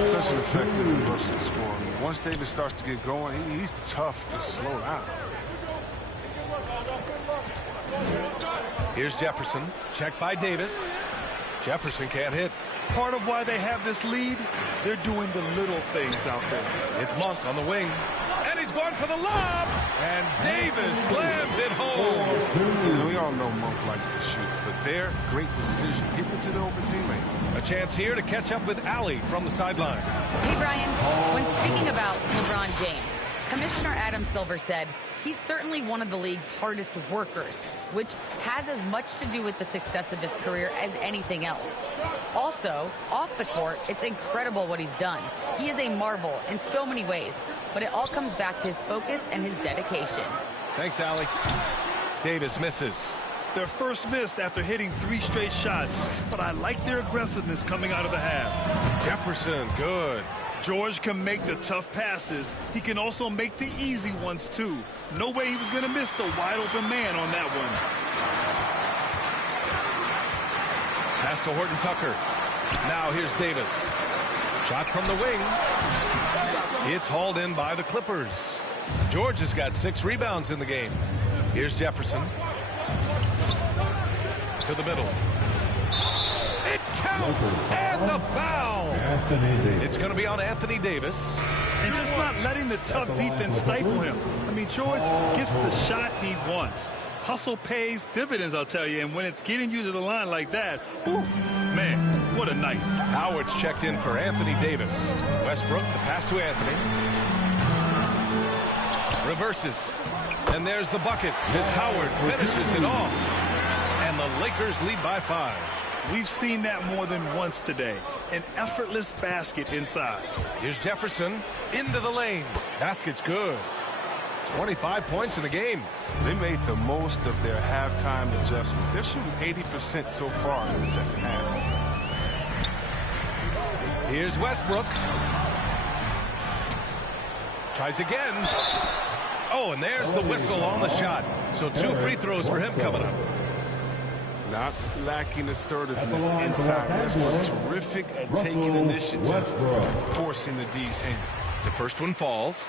Such an effective and versatile scorer. I mean, once Davis starts to get going, he's tough to slow down. Here's Jefferson. Checked by Davis. Jefferson can't hit. Part of why they have this lead, they're doing the little things out there. It's Monk on the wing. And he's going for the lob. And Davis slams it home. You know, we all know Monk likes to shoot, but their great decision, getting it to the open teammate. A chance here to catch up with Allie from the sideline. Hey, Brian. When speaking about LeBron James, Commissioner Adam Silver said he's certainly one of the league's hardest workers, which has as much to do with the success of his career as anything else. Also, off the court, it's incredible what he's done. He is a marvel in so many ways, but it all comes back to his focus and his dedication. Thanks, Allie. Davis misses. Their first missed after hitting 3 straight shots, but I like their aggressiveness coming out of the half. Jefferson, good. George can make the tough passes. He can also make the easy ones, too. No way he was going to miss the wide-open man on that one. Pass to Horton Tucker. Now here's Davis. Shot from the wing. It's hauled in by the Clippers. George has got 6 rebounds in the game. Here's Jefferson. To the middle. It counts! And the foul! It's going to be on Anthony Davis. And just not letting the tough defense stifle him. I mean, George gets the shot he wants. Hustle pays dividends, I'll tell you. And when it's getting you to the line like that, whew, man, what a night. Howard's checked in for Anthony Davis. Westbrook, the pass to Anthony. Reverses. And there's the bucket as Howard finishes it off. And the Lakers lead by 5. We've seen that more than once today. An effortless basket inside. Here's Jefferson into the lane. Basket's good. 25 points in the game. They made the most of their halftime adjustments. They're shooting 80% so far in the second half. Here's Westbrook. Tries again. Oh, and there's the whistle on the shot. So 2 free throws for him coming up. Not lacking assertiveness inside. Westbrook terrific at taking initiative, forcing the D's in. The first one falls.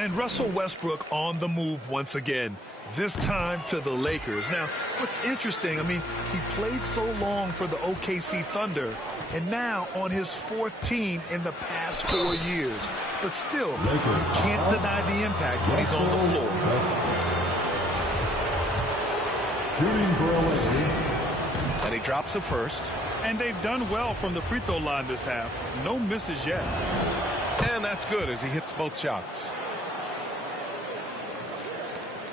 And Russell Westbrook on the move once again, this time to the Lakers. Now, what's interesting, I mean, he played so long for the OKC Thunder, and now on his fourth team in the past 4 years. But still, can't deny the impact when he's on the floor. And he drops it first. And they've done well from the free throw line this half. No misses yet. And that's good as he hits both shots.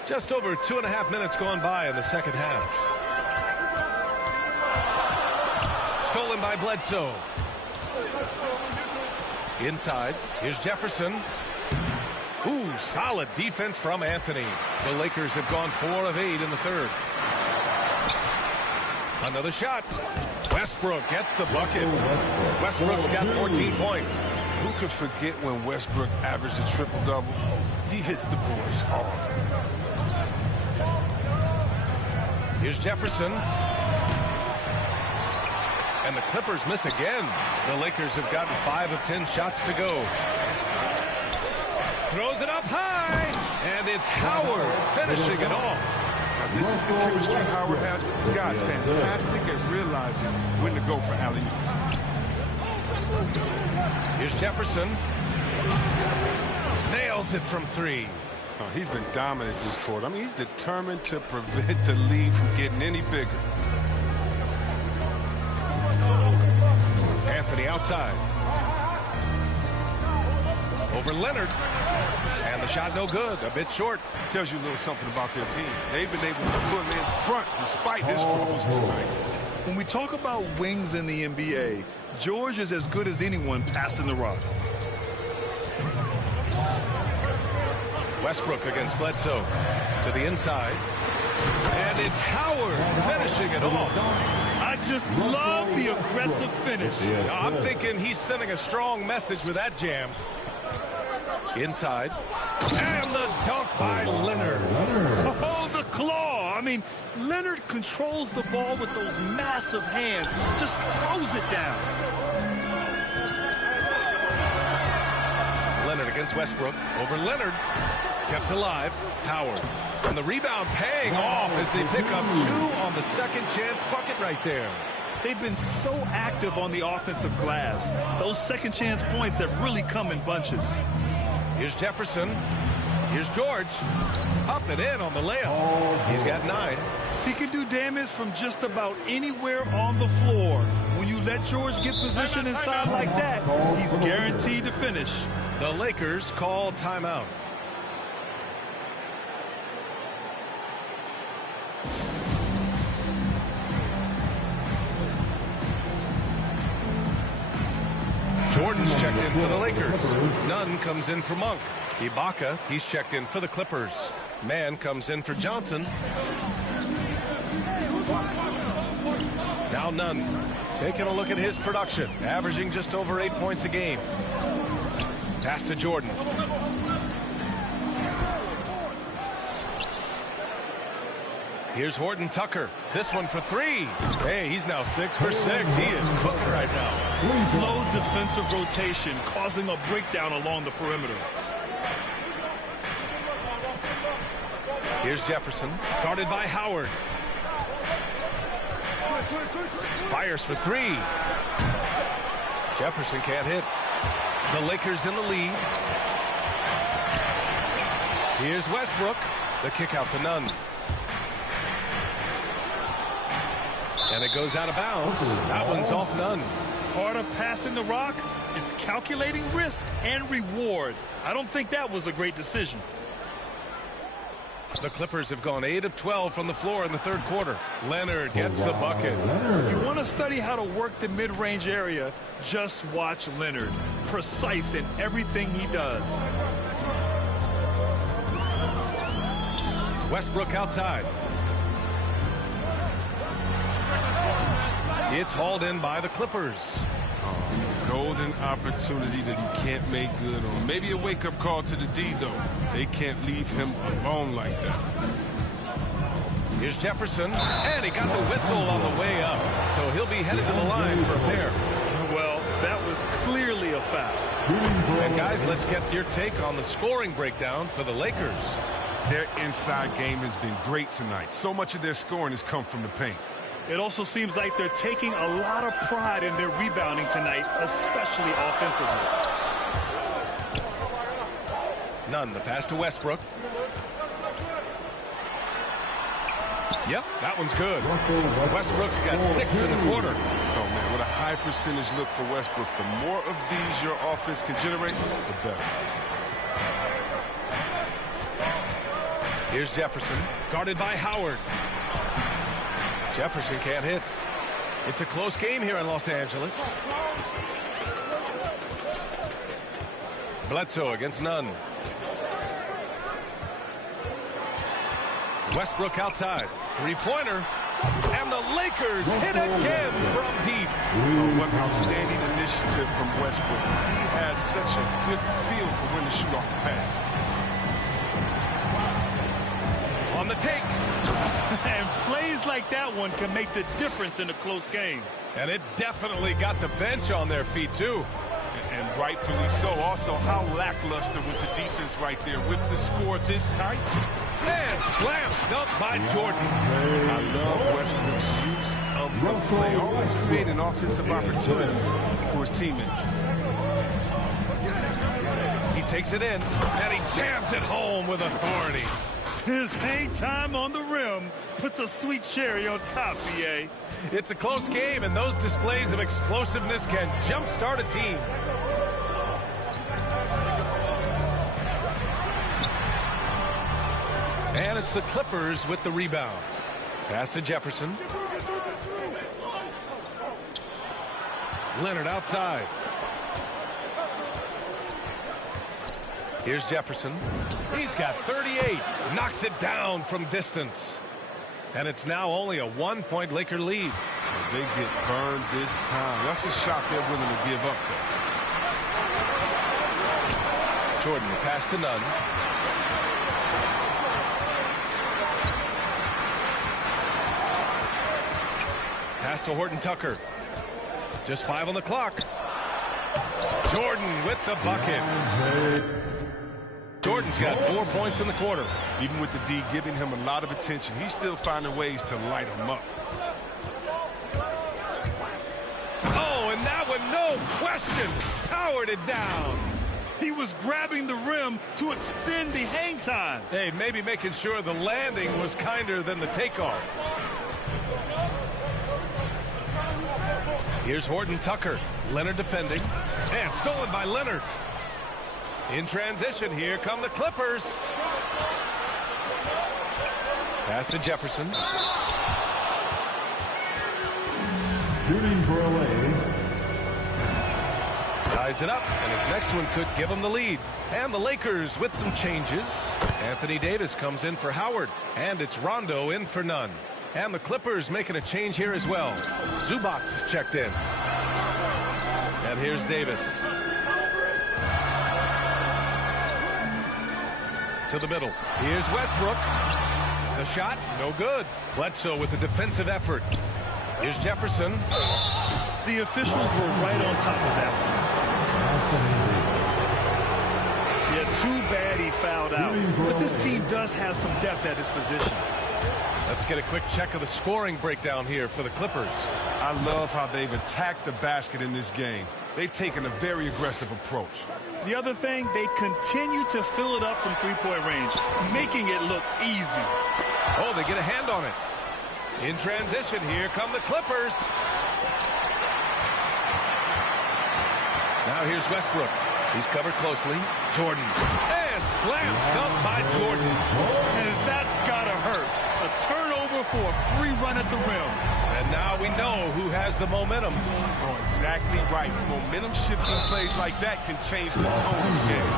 Just over 2.5 minutes gone by in the second half. Stolen by Bledsoe. Inside, here's Jefferson. Ooh, solid defense from Anthony. The Lakers have gone 4 of 8 in the third. Another shot. Westbrook gets the bucket. Westbrook's got 14 points. Who could forget when Westbrook averaged a triple-double? He hits the boards hard. Here's Jefferson. And the Clippers miss again. The Lakers have gotten 5 of 10 shots to go. Throws it up high. And it's Howard finishing it off. Now, this is the chemistry Howard has with his guys. Fantastic at realizing when to go for alley-oop. Here's Jefferson. Nails it from 3. Oh, he's been dominant this quarter. I mean, he's determined to prevent the lead from getting any bigger. Anthony outside. Over Leonard. And the shot no good. A bit short. Tells you a little something about their team. They've been able to put in front despite his struggles tonight. When we talk about wings in the NBA, George is as good as anyone passing the rock. Westbrook against Bledsoe. To the inside. And it's Howard finishing it off. I just love the aggressive finish. I'm thinking he's sending a strong message with that jam. Inside. And the dunk by Leonard. Oh, the claw. I mean, Leonard controls the ball with those massive hands. Just throws it down. Leonard against Westbrook. Over Leonard. Kept alive. Howard. And the rebound paying off as they pick up 2 on the second chance bucket right there. They've been so active on the offensive glass. Those second chance points have really come in bunches. Here's Jefferson. Here's George. Up and in on the layup. He's got 9. He can do damage from just about anywhere on the floor. When you let George get position inside like that, he's guaranteed to finish. The Lakers call timeout. Jordan's checked in for the Lakers. Nunn comes in for Monk. Ibaka, he's checked in for the Clippers. Mann comes in for Johnson. Now Nunn taking a look at his production, averaging just over 8 points a game. Pass to Jordan. Here's Horton Tucker. This one for 3. Hey, he's now 6 for 6. He is cooking right now. Slow defensive rotation causing a breakdown along the perimeter. Here's Jefferson, guarded by Howard. Fires for 3. Jefferson can't hit. The Lakers in the lead. Here's Westbrook. The kick out to Nunn. And it goes out of bounds. That one's off Nunn. Part of passing the rock, it's calculating risk and reward. I don't think that was a great decision. The Clippers have gone 8 of 12 from the floor in the third quarter. Leonard gets the bucket. If you want to study how to work the mid-range area, just watch Leonard. Precise in everything he does. Westbrook outside. It's hauled in by the Clippers. Golden opportunity that he can't make good on. Maybe a wake-up call to the D, though. They can't leave him alone like that. Here's Jefferson, and he got the whistle on the way up, so he'll be headed to the line for a pair. Well, That was clearly a foul. And guys, let's get your take on the scoring breakdown for the Lakers. Their inside game has been great tonight. So much of their scoring has come from the paint. It also seems like they're taking a lot of pride in their rebounding tonight, especially offensively. Nunn, the pass to Westbrook. Yep, that one's good. Westbrook's got 6 in the quarter. Oh, man, what a high percentage look for Westbrook. The more of these your offense can generate, the better. Here's Jefferson, guarded by Howard. Jefferson can't hit. It's a close game here in Los Angeles. Bledsoe against Nunn. Westbrook outside. Three-pointer. And the Lakers hit again from deep. Oh, what outstanding initiative from Westbrook. He has such a good feel for when to shoot off the pass. On the take. And plays like that one can make the difference in a close game. And it definitely got the bench on their feet, too. And rightfully so. Also, how lackluster was the defense right there with the score this tight? And slam dunk by Jordan. I love Westbrook's use of the play. Always creating offensive opportunities for his teammates. He takes it in, and he jams it home with authority. His hang time on the rim puts a sweet cherry on top, BA. It's a close game, and those displays of explosiveness can jumpstart a team. And it's the Clippers with the rebound. Pass to Jefferson. Leonard outside. Here's Jefferson. He's got 38. Knocks it down from distance. And it's now only a 1-point Laker lead. Well, they get burned this time. That's a shot they're willing to give up, though. Jordan, the pass to Nunn. Pass to Horton Tucker. Just 5 on the clock. Jordan with the bucket. Jordan's got 4 points in the quarter. Even with the D giving him a lot of attention, he's still finding ways to light him up. Oh, and that one, no question, powered it down. He was grabbing the rim to extend the hang time. Hey, maybe making sure the landing was kinder than the takeoff. Here's Horton Tucker. Leonard defending. And stolen by Leonard. In transition, here come the Clippers. Pass to Jefferson. Shooting for LA. Ties it up, and his next one could give him the lead. And the Lakers with some changes. Anthony Davis comes in for Howard. And it's Rondo in for Nunn. And the Clippers making a change here as well. Zubac is checked in. And here's Davis. To the middle. Here's Westbrook. The shot, no good. Bledsoe with the defensive effort. Here's Jefferson. The officials were right on top of that one. Yeah, too bad he fouled out. But this team does have some depth at his position. Let's get a quick check of the scoring breakdown here for the Clippers. I love how they've attacked the basket in this game. They've taken a very aggressive approach. The other thing, they continue to fill it up from three-point range, making it look easy. Oh, they get a hand on it. In transition, here come the Clippers. Now here's Westbrook. He's covered closely. Jordan. And slam dunk by Jordan. And that's gotta hurt. A turnover for a free run at the rim. And now we know who has the momentum. Oh, exactly right. Momentum shifting plays like that can change the tone of the game.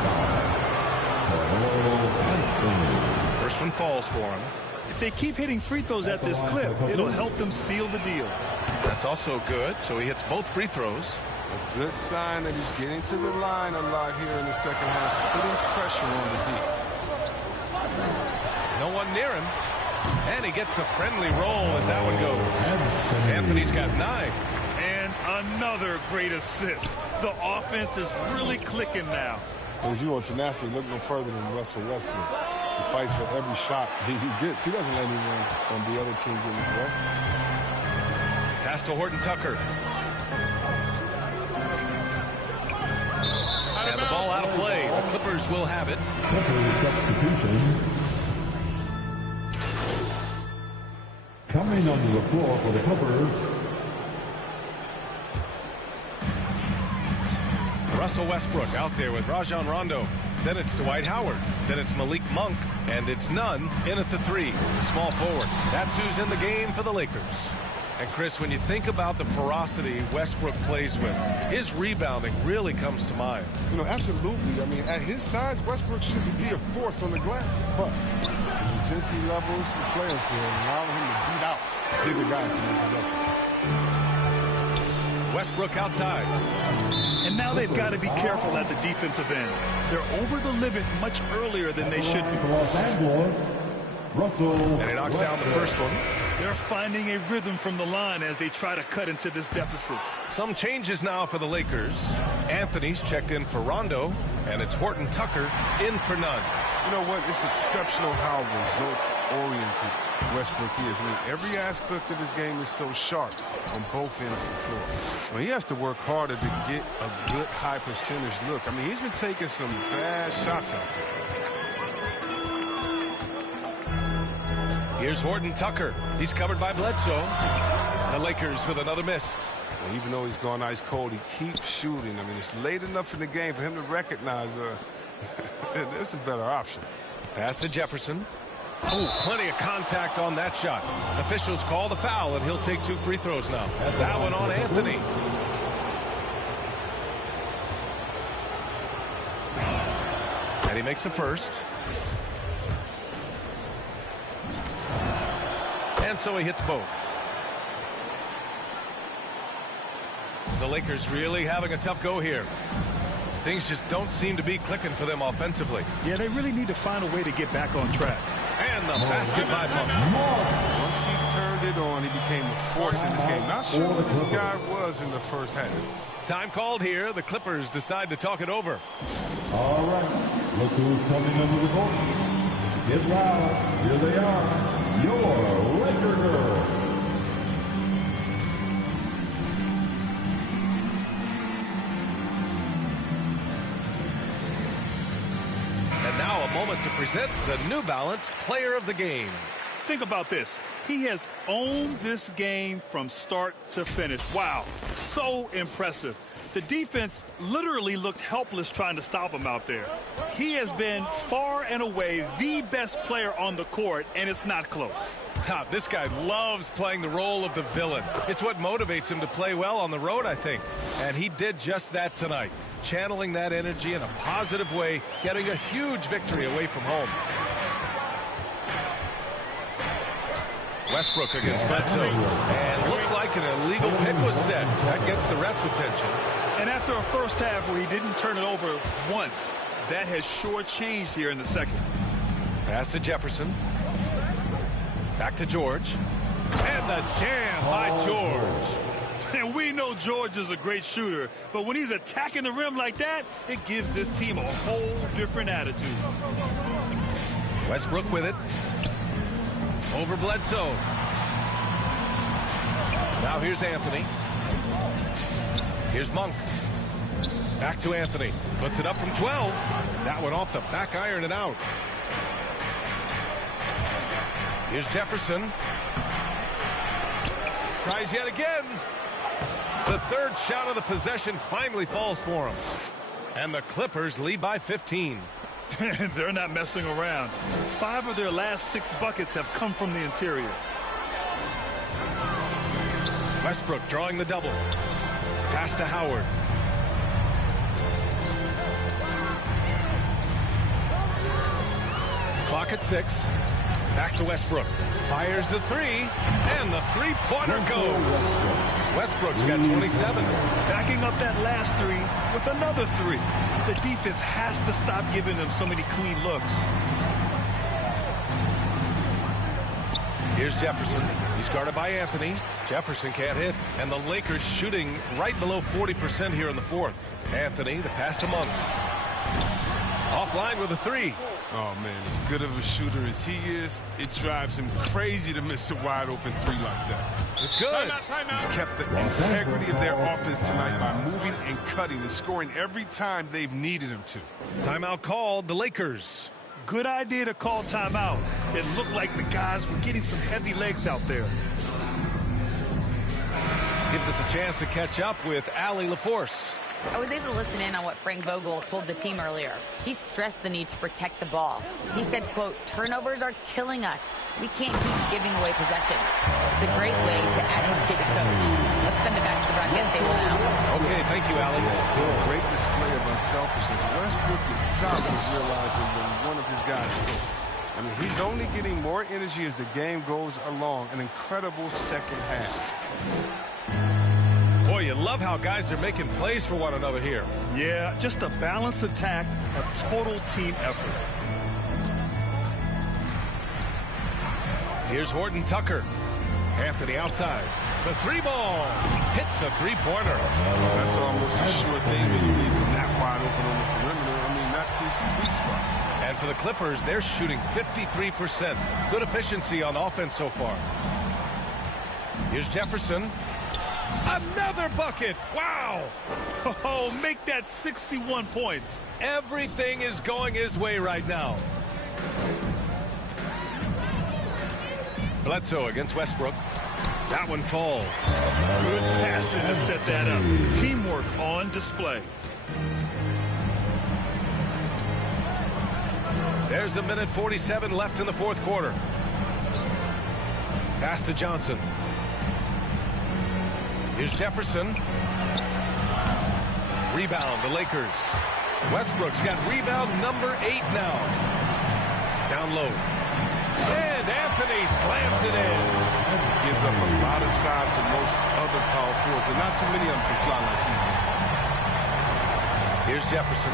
First one falls for him. If they keep hitting free throws at this clip, it'll help them seal the deal. That's also good. So he hits both free throws. A good sign that he's getting to the line a lot here in the second half, putting pressure on the D. No one near him. And he gets the friendly roll as that one goes. Anthony's got 9. And Another great assist. The offense is really clicking now. If you want tenacity, look no further than Russell Westbrook. He fights for every shot he gets. He doesn't let anyone on the other team get his way. Pass to Horton Tucker. And the ball out of play. The Clippers will have it. Clippers substitution. Coming onto the floor for the Clippers, Russell Westbrook out there with Rajon Rondo. Then it's Dwight Howard. Then it's Malik Monk. And it's Nunn in at the 3, the small forward. That's who's in the game for the Lakers. And Chris, when you think about the ferocity Westbrook plays with, his rebounding really comes to mind. You know, absolutely. I mean, at his size, Westbrook should be a force on the glass. But his intensity levels, the playing field, allowing him to beat out bigger guys to make his efforts. Westbrook outside. And now they've got to be careful at the defensive end. They're over the limit much earlier than they should be. Los Angeles, Russell. And he knocks down the first one. They're finding a rhythm from the line as they try to cut into this deficit. Some changes now for the Lakers. Anthony's checked in for Rondo, and it's Horton Tucker in for Nunn. You know what? It's exceptional how results-oriented Westbrook is. I mean, every aspect of his game is so sharp on both ends of the floor. Well, he has to work harder to get a good high percentage look. I mean, he's been taking some bad shots out there. Here's Horton Tucker. He's covered by Bledsoe. The Lakers with another miss. Well, even though he's gone ice cold, he keeps shooting. I mean, it's late enough in the game for him to recognize there's some better options. Pass to Jefferson. Oh, plenty of contact on that shot. Officials call the foul, and he'll take 2 free throws now. That one on Anthony. And he makes the first. And so he hits both. The Lakers really having a tough go here. Things just don't seem to be clicking for them offensively. Yeah, they really need to find a way to get back on track. And the basket by Monk. Once he turned it on, he became a force in this game. Not sure what this guy was in the first half. Time called here. The Clippers decide to talk it over. All right, look who's coming under the court. Get loud. Here they are, your Laker girls. And now a moment to present the New Balance Player of the Game. Think about this. He has owned this game from start to finish. Wow, so impressive. The defense literally looked helpless trying to stop him out there. He has been far and away the best player on the court, and it's not close. This guy loves playing the role of the villain. It's what motivates him to play well on the road, I think. And he did just that tonight, channeling that energy in a positive way, getting a huge victory away from home. Westbrook against Bledsoe. And looks like an illegal pick was set. That gets the ref's attention. And after a first half where he didn't turn it over once, that has sure changed here in the second. Pass to Jefferson. Back to George. And the jam by George. And we know George is a great shooter, but when he's attacking the rim like that, it gives this team a whole different attitude. Westbrook with it. Over Bledsoe. Now here's Anthony. Here's Monk. Back to Anthony. Puts it up from 12. That one off the back iron and out. Here's Jefferson. Tries yet again. The third shot of the possession finally falls for him. And the Clippers lead by 15. They're not messing around. 5 of their last 6 buckets have come from the interior. Westbrook drawing the double. Pass to Howard. Clock at 6. Back to Westbrook. Fires the 3. And the three-pointer goes. Westbrook's got 27. Backing up that last 3 with another 3. The defense has to stop giving them so many clean looks. Here's Jefferson. He's guarded by Anthony. Jefferson can't hit. And the Lakers shooting right below 40% here in the fourth. Anthony, the pass to Monk. Offline with a three. Oh, man, as good of a shooter as he is, it drives him crazy to miss a wide-open three like that. It's good. Timeout. He's kept the integrity of their offense tonight by moving and cutting and scoring every time they've needed him to. Timeout called, the Lakers. Good idea to call timeout. It looked like the guys were getting some heavy legs out there. Gives us a chance to catch up with Allie LaForce. I was able to listen in on what Frank Vogel told the team earlier. He stressed the need to protect the ball. He said, quote, turnovers are killing us. We can't keep giving away possessions. It's a great way to agitate a coach. Let's send it back to the broadcast table now. Okay, thank you, Allie. Great display of unselfishness. Westbrook is solid at realizing when one of his guys is open. I mean, he's only getting more energy as the game goes along. An incredible second half. Boy, you love how guys are making plays for one another here. Yeah, just a balanced attack, a total team effort. Here's Horton Tucker. Anthony outside. The three ball. Hits a three-pointer. That's almost a sure thing when you leave him that wide open on the perimeter. I mean, that's his sweet spot. And for the Clippers, they're shooting 53%. Good efficiency on offense so far. Here's Jefferson. Another bucket. Wow. Oh, make that 61 points. Everything is going his way right now. Bledsoe against Westbrook. That one falls. Good passing to set that up. Teamwork on display. There's a minute 47 left in the fourth quarter. Pass to Johnson. Here's Jefferson. Rebound, the Lakers. Westbrook's got rebound number 8 now. Down low. And Anthony slams it in. Gives up a lot of size to most other power forwards, but not too many of them can fly like he. Here's Jefferson.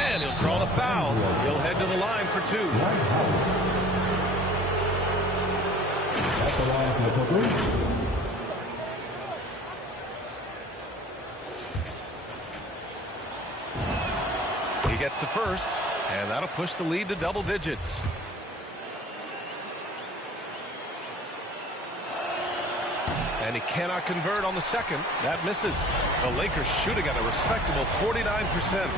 And he'll draw the foul. He'll head to the line for 2. At the line for the Clippers. He gets the first, and that'll push the lead to double digits. And he cannot convert on the second. That misses. The Lakers shooting at a respectable 49%.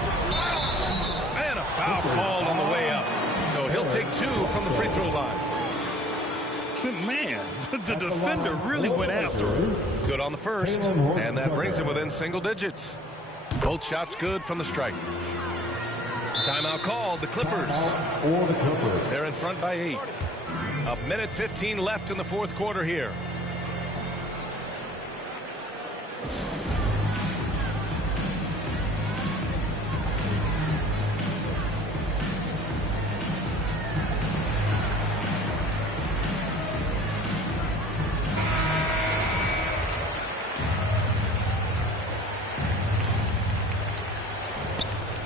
And a foul called on the way up. So he'll take 2 from the free throw line. Man, the defender really went after him. Good on the first, and that brings him within single digits. Both shots good from the strike. Timeout called, the Clippers. They're in front by 8. A minute 15 left in the fourth quarter here.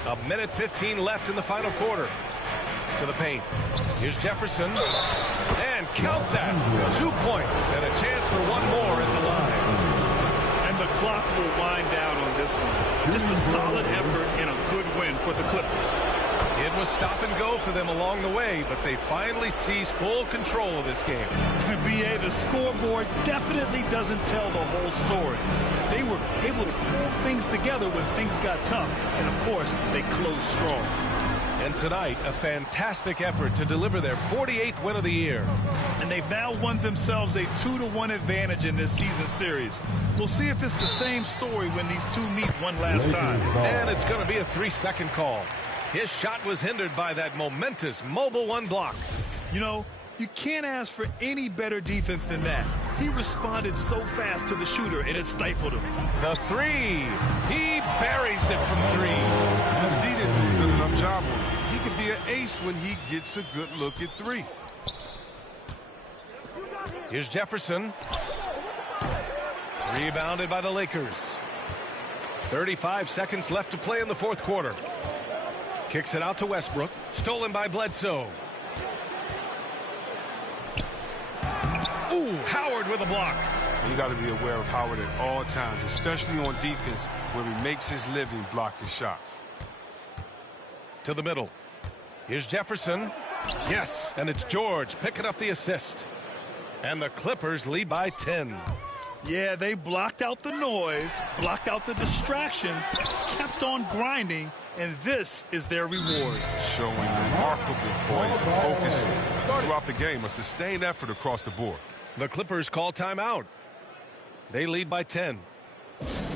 A minute 15 left in the final quarter. To the paint. Here's Jefferson. And count that. 2 points and a chance for one more at the line. And the clock will wind down on this one. Just a solid effort and a good win for the Clippers. It was stop and go for them along the way, but they finally seized full control of this game. BA, the scoreboard definitely doesn't tell the whole story. They were able to pull things together when things got tough. And, of course, they closed strong. And tonight, a fantastic effort to deliver their 48th win of the year. And they've now won themselves a 2-1 advantage in this season series. We'll see if it's the same story when these two meet one last time. And it's going to be a 3-second call. His shot was hindered by that momentous Mobile One block. You know, you can't ask for any better defense than that. He responded so fast to the shooter, and it stifled him. The 3. He buries it from 3. D didn't do a good enough job on him. He could be an ace when he gets a good look at 3. Here's Jefferson. Rebounded by the Lakers. 35 seconds left to play in the fourth quarter. Kicks it out to Westbrook. Stolen by Bledsoe. Ooh, Howard with a block. You got to be aware of Howard at all times, especially on defense where he makes his living blocking shots. To the middle. Here's Jefferson. Yes, and it's George picking up the assist. And the Clippers lead by 10. Yeah, they blocked out the noise, blocked out the distractions, kept on grinding, and this is their reward. Showing remarkable points and focusing throughout the game, a sustained effort across the board. The Clippers call timeout. They lead by 10.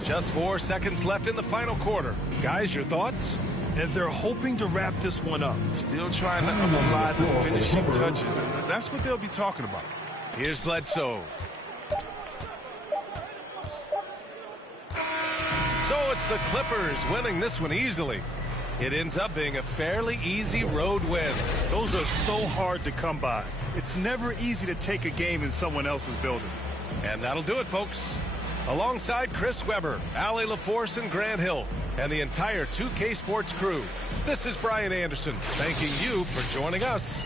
Just 4 seconds left in the final quarter. Guys, your thoughts? And they're hoping to wrap this one up. Still trying to apply the finishing touches. That's what they'll be talking about. Here's Bledsoe. So it's the Clippers winning this one easily. It ends up being a fairly easy road win. Those are so hard to come by. It's never easy to take a game in someone else's building. And that'll do it, folks. Alongside Chris Webber, Allie LaForce, and Grant Hill, and the entire 2K Sports crew, this is Brian Anderson thanking you for joining us.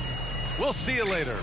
We'll see you later.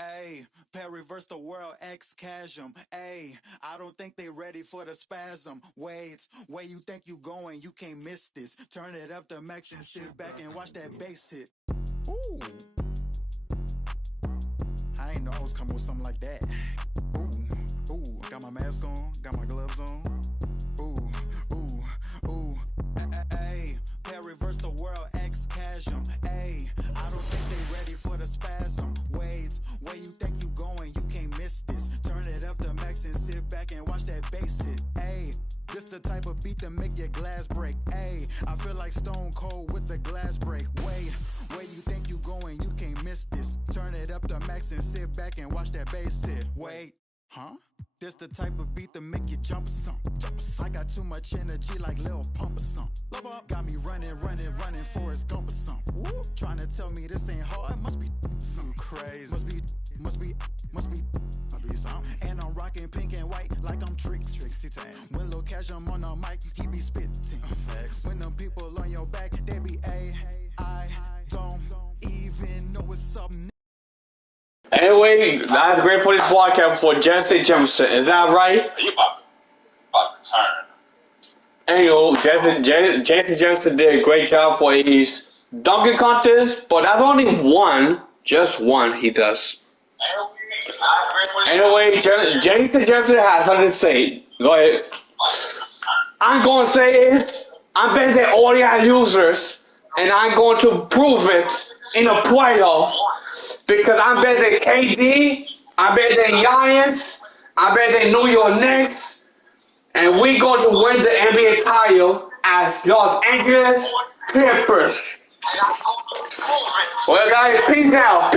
Ayy, reverse the world, X-Chasm. Ayy, I don't think they ready for the spasm. Wait, where you think you going? You can't miss this. Turn it up to max and sit back and watch that bass hit. Ooh. I ain't know I was coming with something like that. Ooh, ooh, got my mask on, got my gloves on. Ooh, ooh, ooh. Ayy, reverse the world, X-Chasm. Ayy, I don't think they ready for the spasm. Wait, where you think you going? You can't miss this. Turn it up to max and sit back and watch that bass hit. Ayy, this the type of beat that make your glass break. Ayy, I feel like Stone Cold with the glass break. Wait, where you think you going? You can't miss this. Turn it up to max and sit back and watch that bass hit. Wait, huh? This the type of beat that make you jump or something. I got too much energy like Lil Pump or something. Got me running, Forrest Gump or something. Trying to tell me this ain't hard, must be something crazy. Must be something. And I'm rocking pink and white like I'm Trixie Tang. When Lil Cash I'm on the mic, he be spitting. When them people on your back, they be I don't even know what's up. Anyway, that's great for this broadcast for Jesse Jefferson. Is that right? You about to turn. Anyway, Jesse Jefferson did a great job for his dunking contest, but that's only one, just one he does. Anyway, Jesse Jefferson has something to say. Go ahead. I'm going to say it. I bet they already have users, and I'm going to prove it in a playoff. Because I bet they KD, I bet they Giants, I bet they New York Knicks, and we going to win the NBA title as Los Angeles Clippers. Well, guys, peace out.